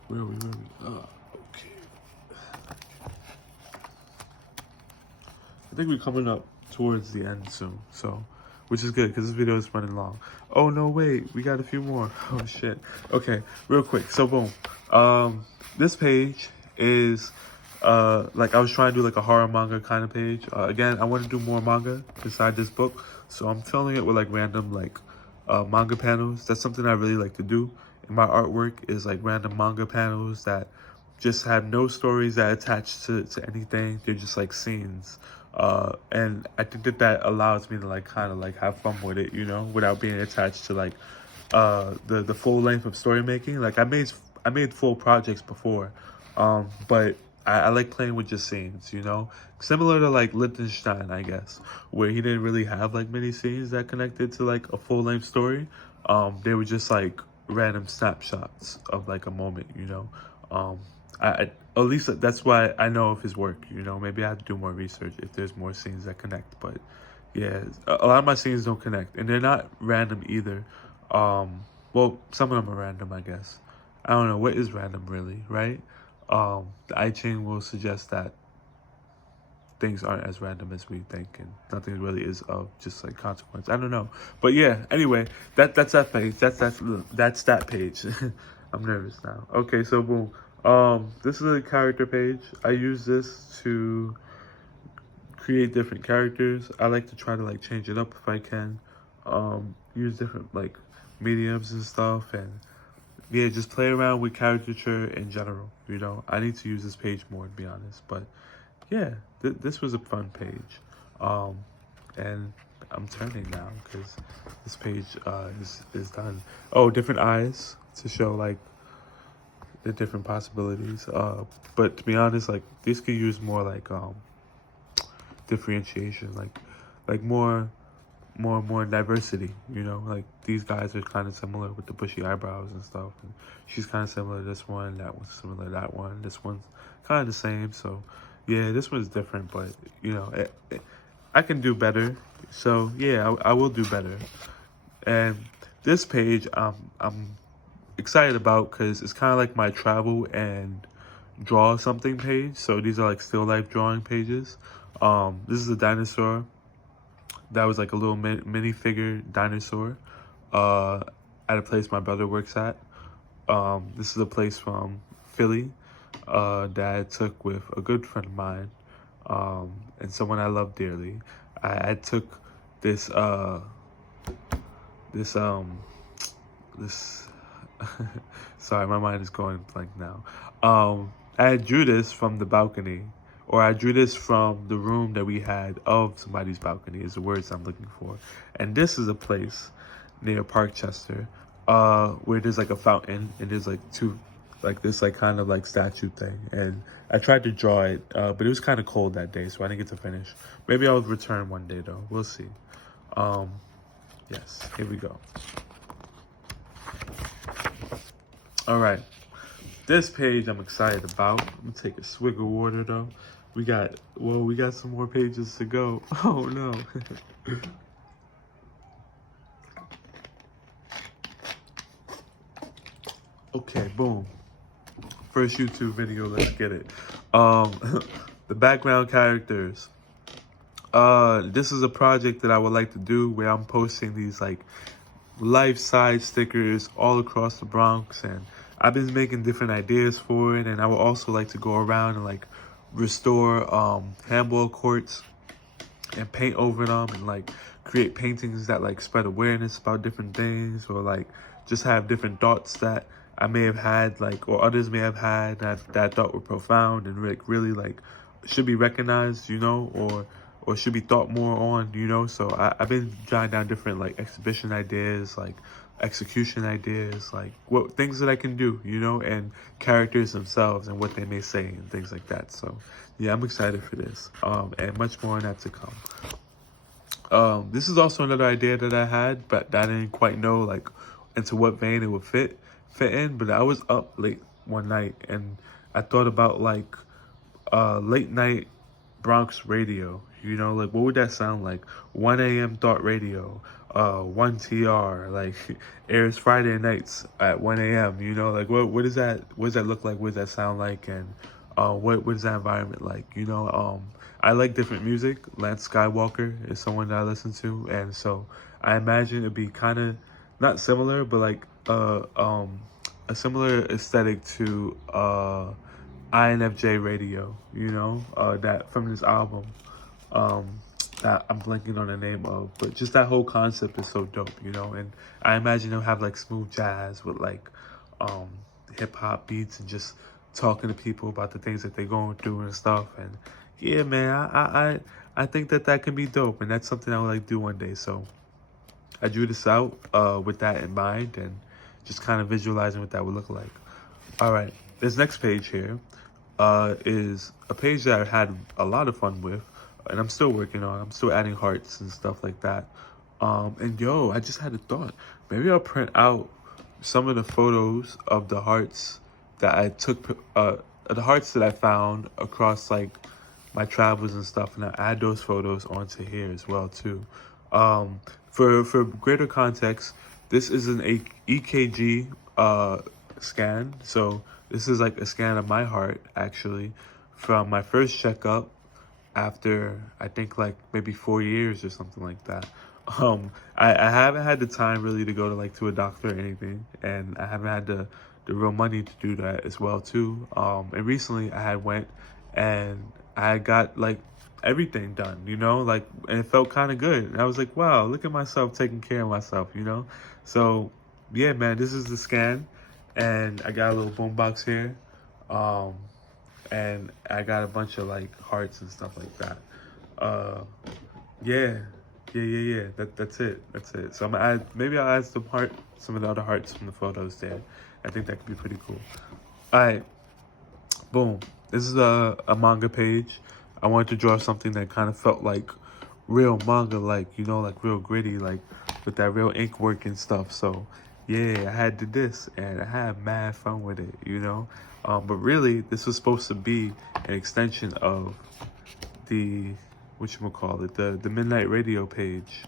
Where are we? Okay. I think we're coming up towards the end soon, so, which is good because this video is running long. Oh no, wait, we got a few more. Oh shit. Okay, real quick. So boom. This page is like I was trying to do like a horror manga kind of page. Again, I want to do more manga beside this book, so I'm filling it with like random like manga panels. That's something I really like to do in my artwork, is like random manga panels that just have no stories that attach to anything. They're just like scenes. And I think that allows me to like kind of like have fun with it, you know, without being attached to like the full length of story making. Like I made full projects before, but I like playing with just scenes, you know, similar to like Liechtenstein, I guess, where he didn't really have like many scenes that connected to like a full length story. They were just like random snapshots of like a moment, you know. I at least that's why I know of his work, you know. Maybe I have to do more research if there's more scenes that connect, but yeah, a lot of my scenes don't connect, and they're not random either. Well, some of them are random, I guess. I don't know what is random really, right? The I Ching will suggest that things aren't as random as we think, and nothing really is of just like consequence. I don't know, but yeah. Anyway, that's that page. That's that page. I'm nervous now. Okay, so boom. This is a character page. I use this to create different characters. I like to try to like change it up if I can. Use different like mediums and stuff, and yeah, just play around with caricature in general, you know. I need to use this page more, to be honest, but yeah, this was a fun page. And I'm turning now because this page is done. Oh, different eyes to show like the different possibilities. But to be honest, like these could use more like differentiation, like more diversity, you know. Like these guys are kind of similar with the bushy eyebrows and stuff, and she's kind of similar to this one, that one's similar to that one, this one's kind of the same. So yeah, this one's different, but you know, I can do better. So yeah, I will do better. And this page I'm excited about because it's kind of like my travel and draw something page. So these are like still life drawing pages. This is a dinosaur that was like a little mini figure dinosaur at a place my brother works at. This is a place from Philly that I took with a good friend of mine, and someone I love dearly. I took this sorry, my mind is going blank now. I drew this from the balcony, or I drew this from the room that we had of somebody's balcony is the words I'm looking for. And this is a place near Parkchester, where there's like a fountain and there's like this like kind of like statue thing. And I tried to draw it, but it was kind of cold that day, so I didn't get to finish. Maybe I'll return one day though, we'll see. Yes, here we go. All right, this page I'm excited about. I'm gonna take a swig of water though. We got some more pages to go. Oh no. Okay, boom. First YouTube video, let's get it. The background characters. This is a project that I would like to do where I'm posting these like life-size stickers all across the Bronx, and I've been making different ideas for it, and I would also like to go around and like restore handball courts and paint over them, and like create paintings that like spread awareness about different things, or like just have different thoughts that I may have had, like, or others may have had, that I thought were profound and really like should be recognized, you know, or should be thought more on, you know. So I've been jotting down different like exhibition ideas, like execution ideas, like what things that I can do, you know, and characters themselves and what they may say and things like that. So yeah, I'm excited for this, and much more on that to come. This is also another idea that I had, but I didn't quite know like into what vein it would fit in. But I was up late one night and I thought about like late night Bronx radio. You know, like what would that sound like? 1 a.m. Thought Radio, 1TR, like airs Friday nights at 1 a.m. You know, like what is that? What does that look like? What does that sound like? And what is that environment like? You know, I like different music. Lance Skywalker is someone that I listen to, and so I imagine it'd be kind of not similar, but like a similar aesthetic to INFJ Radio, you know, that from this album, that I'm blanking on the name of, but just that whole concept is so dope, you know. And I imagine they'll have like smooth jazz with like hip hop beats and just talking to people about the things that they're going through and stuff. And yeah, man, I think that can be dope, and that's something I would like to do one day. So I drew this out with that in mind and just kind of visualizing what that would look like. All right, this next page here is a page that I had a lot of fun with, and I'm still working on. I'm still adding hearts and stuff like that. And yo, I just had a thought. Maybe I'll print out some of the photos of the hearts that I took, the hearts that I found across like my travels and stuff, and I add those photos onto here as well too. For greater context, this is an EKG scan. So this is like a scan of my heart actually from my first checkup after I think like maybe 4 years or something like that. I haven't had the time really to go to like to a doctor or anything, and I haven't had the real money to do that as well too. And recently I had went and I got like everything done, you know, like, and it felt kind of good. And I was like, wow, look at myself taking care of myself, you know. So yeah, man, this is the scan, and I got a little boombox here, and I got a bunch of like hearts and stuff like that. Yeah, yeah. That's it. So I'm gonna add, maybe I'll add some of the other hearts from the photos there. I think that could be pretty cool. All right, boom. This is a manga page. I wanted to draw something that kind of felt like real manga, like, you know, like real gritty, like with that real ink work and stuff. So yeah, I had did this and I had mad fun with it, you know. But really, this was supposed to be an extension of the whatchamacallit, the Midnight Radio page.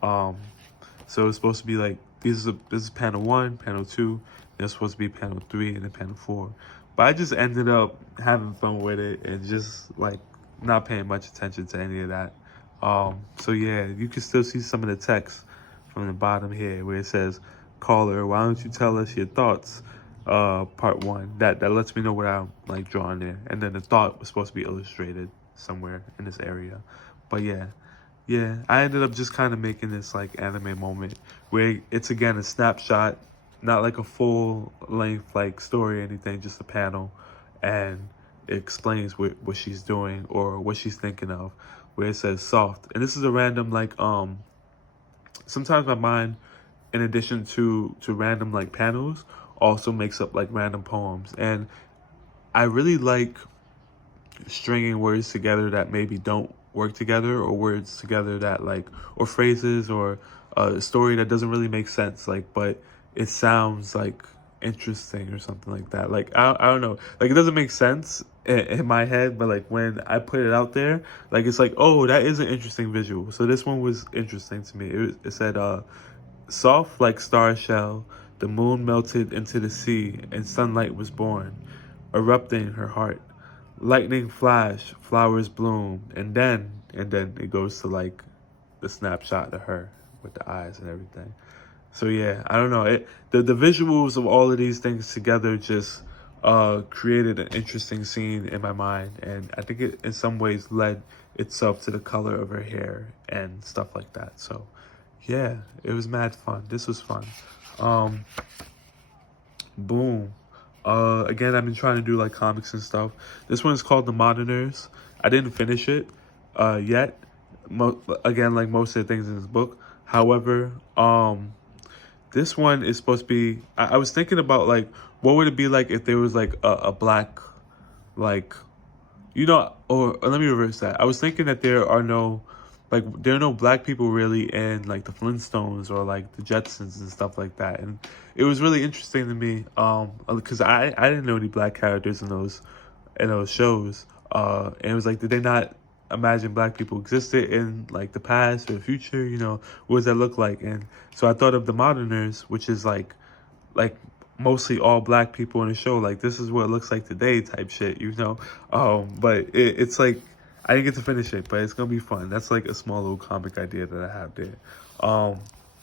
So it's supposed to be like this is panel 1, panel 2, and it's supposed to be panel 3 and then panel 4. But I just ended up having fun with it and just like not paying much attention to any of that. So yeah, you can still see some of the text from the bottom here where it says, "Caller, why don't you tell us your thoughts?" Part 1. That lets me know what I'm like drawing there. And then the thought was supposed to be illustrated somewhere in this area. But yeah, I ended up just kind of making this like anime moment where it's again a snapshot, not like a full length like story or anything, just a panel, and it explains what she's doing or what she's thinking of, where it says soft. And this is a random like sometimes my mind, in addition to random like panels, also makes up like random poems. And I really like stringing words together that maybe don't work together, or words together that like, or phrases, or a story that doesn't really make sense, like, but it sounds like interesting or something like that. Like I don't know, like it doesn't make sense in my head, but like when I put it out there, like it's like, oh, that is an interesting visual. So this one was interesting to me. It said soft like star shell, the moon melted into the sea and sunlight was born, erupting her heart. Lightning flash, flowers bloom, and then it goes to like the snapshot of her with the eyes and everything. So yeah, I don't know. The visuals of all of these things together just created an interesting scene in my mind, and I think it in some ways led itself to the color of her hair and stuff like that. So yeah, it was mad fun. This was fun. Boom. Again, I've been trying to do like comics and stuff. This one is called The Moderners. I didn't finish it yet. Again, like most of the things in this book. However, this one is supposed to be. I was thinking about like what would it be like if there was like a black, like, or let me reverse that. I was thinking that there are no black people really in like the Flintstones or like the Jetsons and stuff like that. And it was really interesting to me, because I didn't know any black characters in those shows. And it was like, did they not imagine black people existed in like the past or the future? What does that look like? And so I thought of the Moderners, which is like mostly all black people in the show. Like, this is what it looks like today type shit. But it's like, I didn't get to finish it, but it's gonna be fun. That's like a small little comic idea that I have there.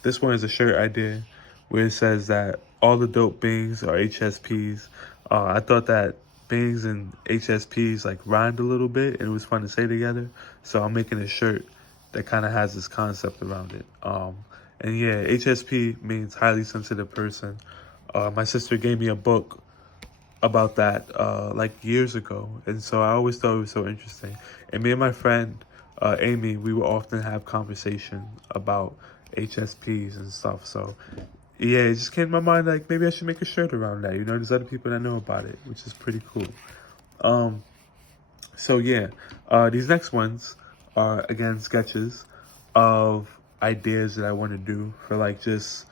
This one is a shirt idea where it says that all the dope beings are HSPs. I thought that beings and HSPs like rhymed a little bit and it was fun to say together. So I'm making a shirt that kind of has this concept around it. And yeah, HSP means highly sensitive person. My sister gave me a book about that like years ago, and so I always thought it was so interesting. And me and my friend Amy, we would often have conversation about HSPs and stuff. So yeah, it just came to my mind like maybe I should make a shirt around that. There's other people that know about it, which is pretty cool. So yeah, these next ones are again sketches of ideas that I want to do for like just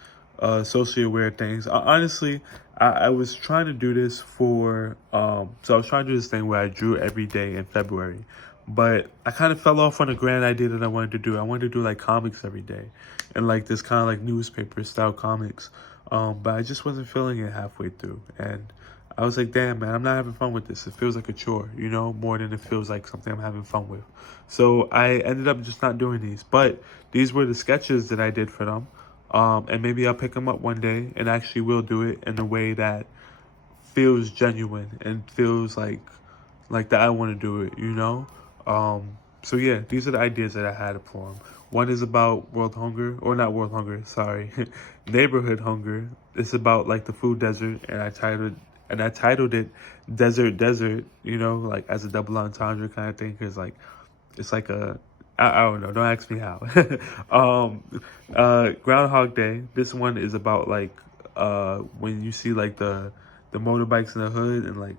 socially aware things. Honestly, I was trying to do this so I was trying to do this thing where I drew every day in February, but I kind of fell off on a grand idea that I wanted to do. I wanted to do like comics every day and like this kind of like newspaper style comics. But I just wasn't feeling it halfway through, and I was like, damn, man, I'm not having fun with this. It feels like a chore, more than it feels like something I'm having fun with. So I ended up just not doing these. But these were the sketches that I did for them. And maybe I'll pick them up one day and actually will do it in a way that feels genuine and feels like that I want to do it. So yeah, these are the ideas that I had for them. One is about world hunger, or not world hunger, sorry, neighborhood hunger. It's about like the food desert, and I titled it Desert, like as a double entendre kind of thing, because like it's like I don't know, don't ask me how. Groundhog Day. This one is about like when you see like the motorbikes in the hood and like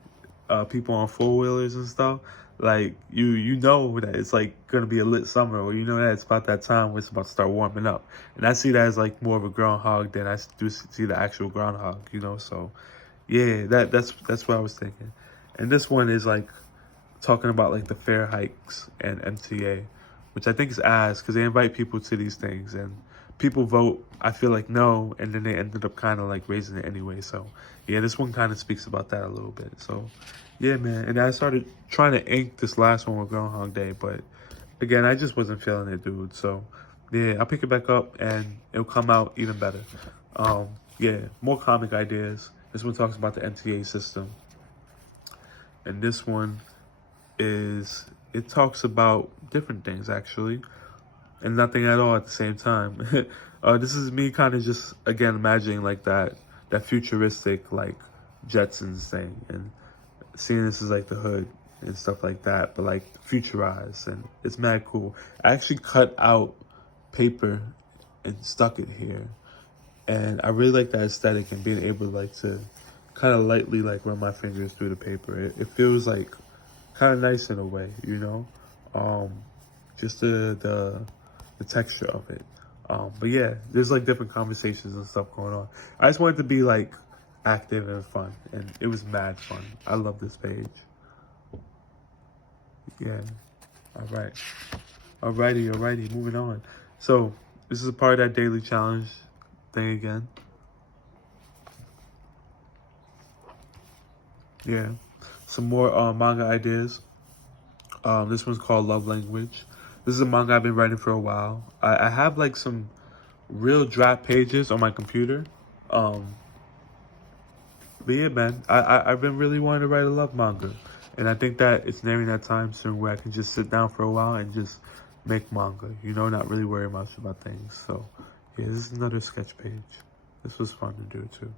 people on four-wheelers and stuff. Like you know that it's like gonna be a lit summer, or that it's about that time where it's about to start warming up. And I see that as like more of a groundhog than I do see the actual groundhog. So yeah, that's what I was thinking. And this one is like talking about like the fair hikes and MTA, which I think is ass because they invite people to these things and people vote, I feel like no, and then they ended up kind of like raising it anyway. So yeah, this one kind of speaks about that a little bit. So yeah, man. And I started trying to ink this last one with Groundhog Day, but again, I just wasn't feeling it, dude. So yeah, I'll pick it back up and it'll come out even better. Yeah, more comic ideas. This one talks about the MTA system, and this one it talks about different things actually, and nothing at all at the same time. This is me kind of just again imagining like that futuristic like Jetsons thing, and seeing this as like the hood and stuff like that, but like futurized, and it's mad cool. I actually cut out paper and stuck it here, and I really like that aesthetic and being able like to kind of lightly like run my fingers through the paper. It feels like kind of nice in a way. Just the texture of it. But yeah, there's like different conversations and stuff going on. I just wanted to be like active and fun, and it was mad fun. I love this page. Yeah. Alrighty, moving on. So this is a part of that daily challenge thing again. Yeah. Some more manga ideas. This one's called Love Language. This is a manga I've been writing for a while. I have like some real draft pages on my computer. But yeah, man, I've been really wanting to write a love manga. And I think that it's nearing that time soon where I can just sit down for a while and just make manga, not really worry much about things. So yeah, this is another sketch page. This was fun to do too.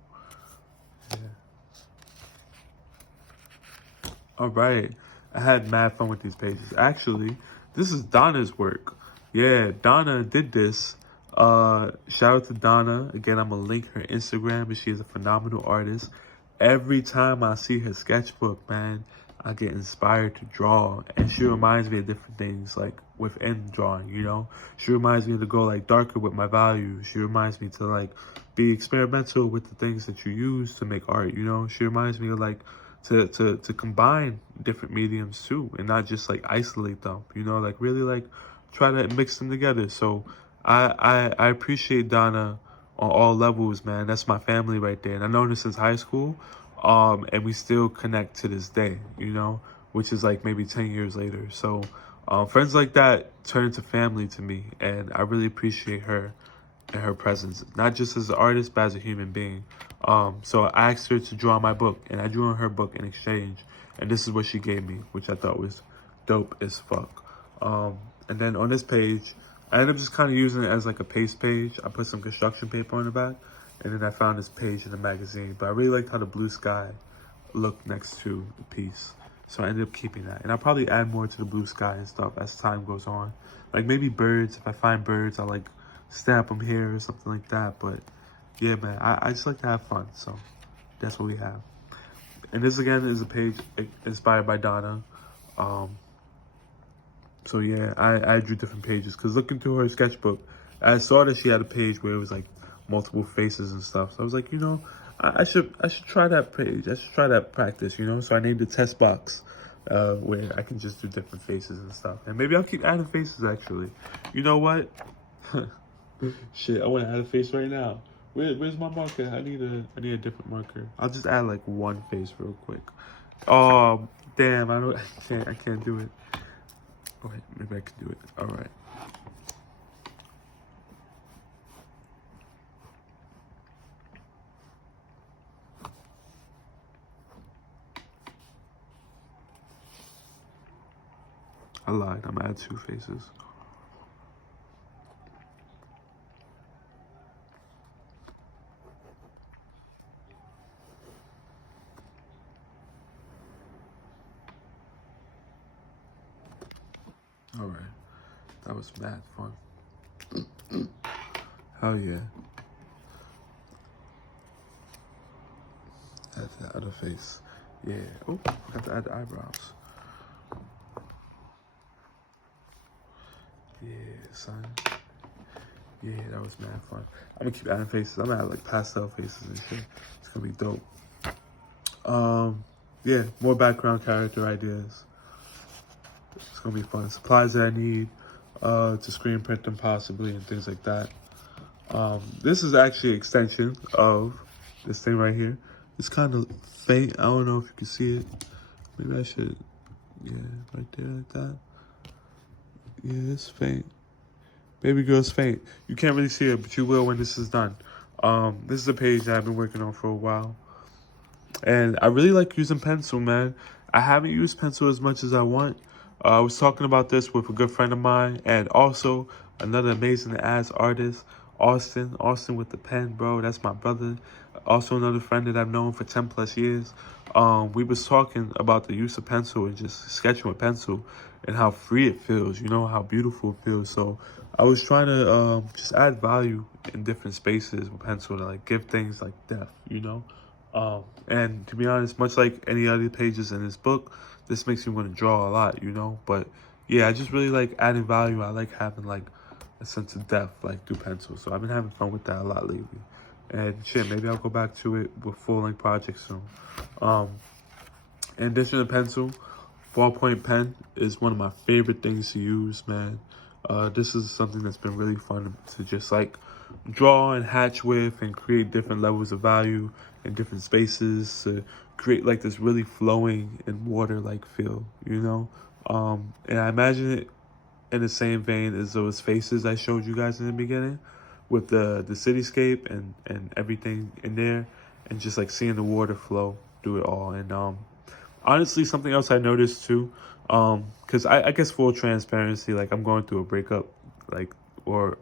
All right. I had mad fun with these pages. Actually, this is Donna's work. Yeah, Donna did this. Shout out to Donna. Again, I'm gonna link her Instagram, and she is a phenomenal artist. Every time I see her sketchbook, man, I get inspired to draw, and she reminds me of different things, like within drawing, you know? She reminds me to go like darker with my values. She reminds me to like be experimental with the things that you use to make art, you know? She reminds me of like to combine different mediums too, and not just like isolate them, you know, like really like try to mix them together. So I appreciate Donna on all levels, man. That's my family right there, and I've known her since high school, and we still connect to this day, you know, which is like maybe 10 years later. So friends like that turn into family to me, and I really appreciate her and her presence, not just as an artist, but as a human being. So I asked her to draw my book, and I drew on her book in exchange, and this is what she gave me, which I thought was dope as fuck. And then on this page, I ended up just kind of using it as like a paste page. I put some construction paper on the back, and then I found this page in the magazine. But I really liked how the blue sky looked next to the piece, so I ended up keeping that. And I'll probably add more to the blue sky and stuff as time goes on. Like maybe birds, if I find birds, I'll like stamp them here or something like that. But yeah, man, I just like to have fun, so that's what we have. And this again is a page inspired by Donna. So yeah, I drew different pages because looking through her sketchbook, I saw that she had a page where it was like multiple faces and stuff. So I was like, you know, I should try that page. I should try that practice, you know. So I named the test box, where I can just do different faces and stuff. And maybe I'll keep adding faces actually. You know what? Shit, I want to add a face right now. Where's my marker? I need a different marker. I'll just add like one face real quick. Oh damn, I can't do it. Oh wait, maybe I can do it. All right. I lied. I'm gonna add two faces. All right. That was mad fun. Hell yeah. Add the other face. Yeah. Oh, I got to add the eyebrows. Yeah, son. Yeah, that was mad fun. I'm gonna keep adding faces. I'm gonna add like pastel faces and shit. It's gonna be dope. Yeah, more background character ideas. It's gonna be fun. Supplies that I need to screen print them possibly and things like that. This is actually an extension of this thing right here. It's kind of faint. I don't know if you can see it. Maybe I should, yeah, right there like that. Yeah, it's faint. Baby girl's faint. You can't really see it, but you will when this is done. This is a page that I've been working on for a while. And I really like using pencil, man. I haven't used pencil as much as I want. I was talking about this with a good friend of mine, and also another amazing ass artist, Austin. Austin with the pen, bro. That's my brother. Also another friend that I've known for 10 plus years. We was talking about the use of pencil and just sketching with pencil and how free it feels, you know, how beautiful it feels. So I was trying to just add value in different spaces with pencil to like give things like depth, you know. And to be honest, much like any other pages in this book, this makes me want to draw a lot, you know. But yeah, I just really like adding value. I like having like a sense of depth, like through pencil. So I've been having fun with that a lot lately. And shit, maybe I'll go back to it with full-length projects soon. In addition to pencil, ballpoint pen is one of my favorite things to use, man. This is something that's been really fun to just like draw and hatch with and create different levels of value in different spaces to create like this really flowing and water-like feel, you know? And I imagine it in the same vein as those faces I showed you guys in the beginning with the cityscape and everything in there and just like seeing the water flow through it all. And honestly, something else I noticed too, because I guess full transparency, like I'm going through a breakup, like or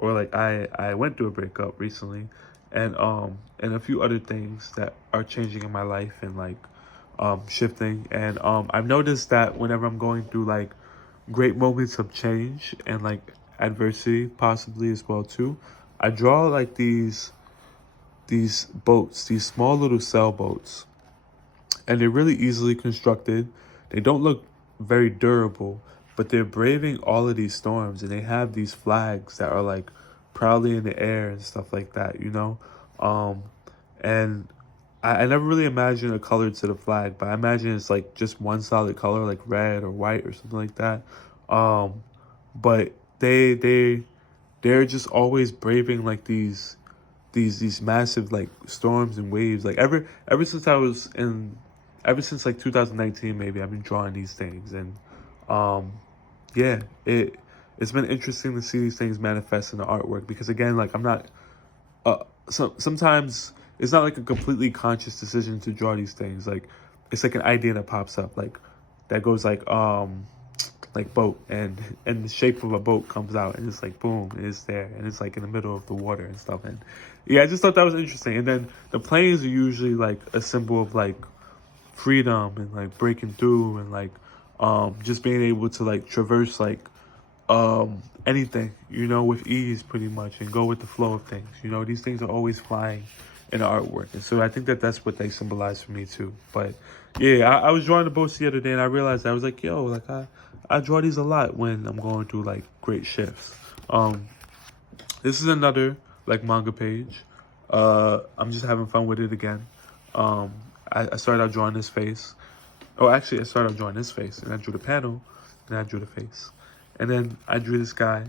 like I went through a breakup recently, and a few other things that are changing in my life and like shifting. And I've noticed that whenever I'm going through like great moments of change and like adversity possibly as well too, I draw like these boats, these small little sailboats, and they're really easily constructed. They don't look very durable, but they're braving all of these storms, and they have these flags that are like proudly in the air and stuff like that, you know? Um, and I never really imagined a color to the flag, but I imagine it's like just one solid color, like red or white or something like that. Um, but they're just always braving like these massive like storms and waves. Like ever since I was in, ever since like 2019 maybe, I've been drawing these things. And um yeah, it's been interesting to see these things manifest in the artwork, because again, like I'm not sometimes it's not like a completely conscious decision to draw these things. Like it's like an idea that pops up, like that goes like boat, and the shape of a boat comes out, and it's like boom, and it's there, and it's like in the middle of the water and stuff. And yeah, I just thought that was interesting. And then the planes are usually like a symbol of like freedom and like breaking through, and like just being able to like traverse like anything, you know, with ease pretty much, and go with the flow of things. You know, these things are always flying in the artwork, and so I think that that's what they symbolize for me too. But yeah, I was drawing the boats the other day, and I realized, I was like, yo, like I draw these a lot when I'm going through like great shifts. This is another like manga page. I'm just having fun with it again. I started out drawing this face. Oh, actually, I started out drawing this face, and I drew the panel, and I drew the face. And then I drew this guy,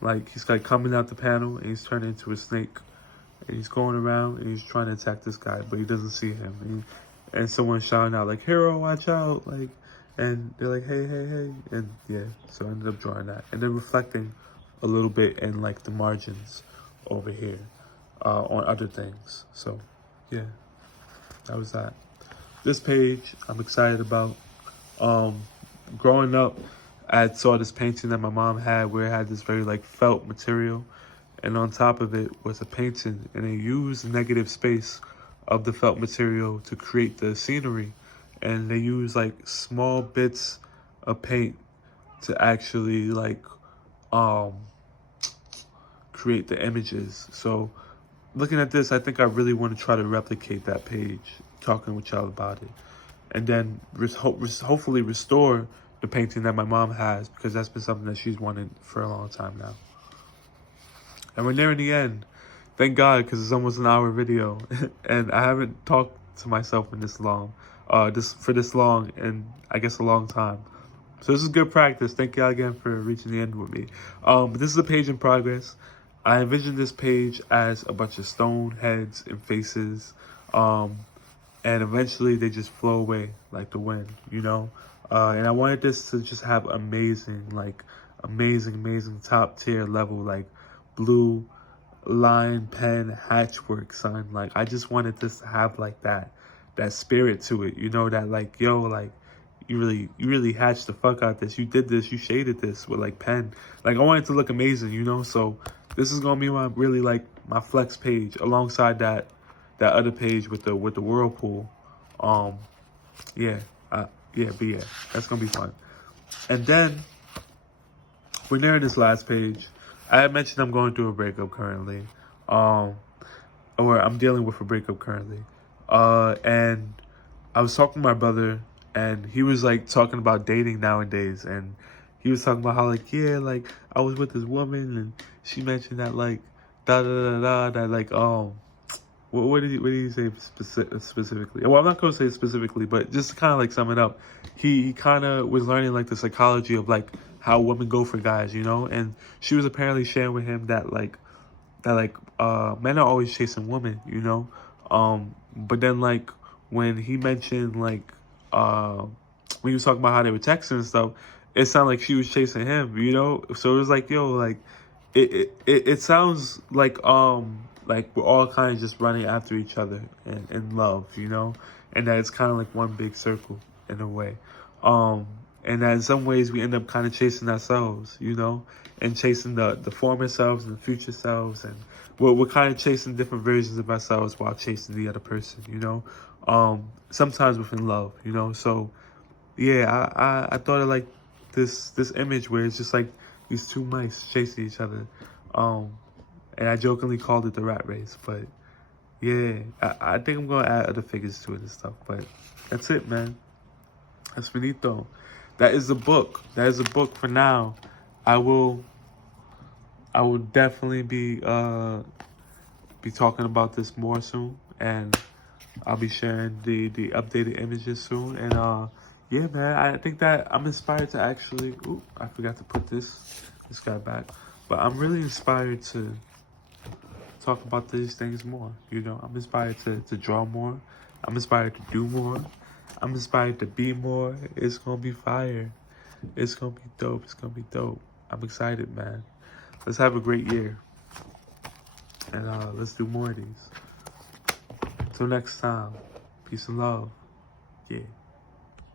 like he's like coming out the panel, and he's turning into a snake, and he's going around, and he's trying to attack this guy, but he doesn't see him. And someone's shouting out like, "Hero, watch out!" Like, and they're like, "Hey, hey, hey!" And yeah, so I ended up drawing that, and then reflecting a little bit in like the margins over here on other things. So yeah, that was that. This page I'm excited about. Growing up, I saw this painting that my mom had, where it had this very like felt material, and on top of it was a painting, and they used the negative space of the felt material to create the scenery. And they used like small bits of paint to actually like um create the images. So looking at this, I think I really want to try to replicate that page, talking with y'all about it, and then hopefully restore the painting that my mom has, because that's been something that she's wanted for a long time now. And we're nearing the end. Thank God, because it's almost an hour video, and I haven't talked to myself in this long, this long, and I guess a long time. So this is good practice. Thank y'all again for reaching the end with me. This is a page in progress. I envisioned this page as a bunch of stone heads and faces, and eventually they just flow away like the wind, you know? And I wanted this to just have amazing top tier level, like blue line pen hatchwork, son. Like I just wanted this to have like that spirit to it, you know, that like, yo, like you really hatched the fuck out this. You did this, you shaded this with like pen. Like I want it to look amazing, you know? So this is gonna be my really like my flex page alongside that other page with the whirlpool. Yeah, yeah, that's gonna be fun. And then we're nearing this last page. I had mentioned I'm going through a breakup currently, or I'm dealing with a breakup currently. And I was talking to my brother, and he was like talking about dating nowadays, and he was talking about how like, yeah, like I was with this woman, and she mentioned that like da da da da that like what did he say specifically? Well, I'm not going to say specifically, but just to kind of like sum it up, he kind of was learning like the psychology of like how women go for guys, you know? And she was apparently sharing with him that men are always chasing women, you know? But then like when he mentioned like when he was talking about how they were texting and stuff, it sounded like she was chasing him, you know? So it was like, yo, like it sounds like we're all kind of just running after each other and in love, you know, and that it's kind of like one big circle in a way, and that in some ways we end up kind of chasing ourselves, you know, and chasing the former selves and the future selves, and we're kind of chasing different versions of ourselves while chasing the other person, you know. Sometimes within love, you know. So yeah, I thought of like this image where it's just like these two mice chasing each other, and I jokingly called it the rat race. But yeah, I think I'm gonna add other figures to it and stuff. But that's it, man. That's finito. That is a book. That is a book for now. I will definitely be talking about this more soon, and I'll be sharing the updated images soon. And yeah, man, I think that I'm inspired to actually. Ooh, I forgot to put this guy back, but I'm really inspired to talk about these things more. You know, I'm inspired to draw more. I'm inspired to do more. I'm inspired to be more. It's gonna be fire. It's gonna be dope. It's gonna be dope. I'm excited, man. Let's have a great year, and let's do more of these. Until next time, peace and love. Yeah.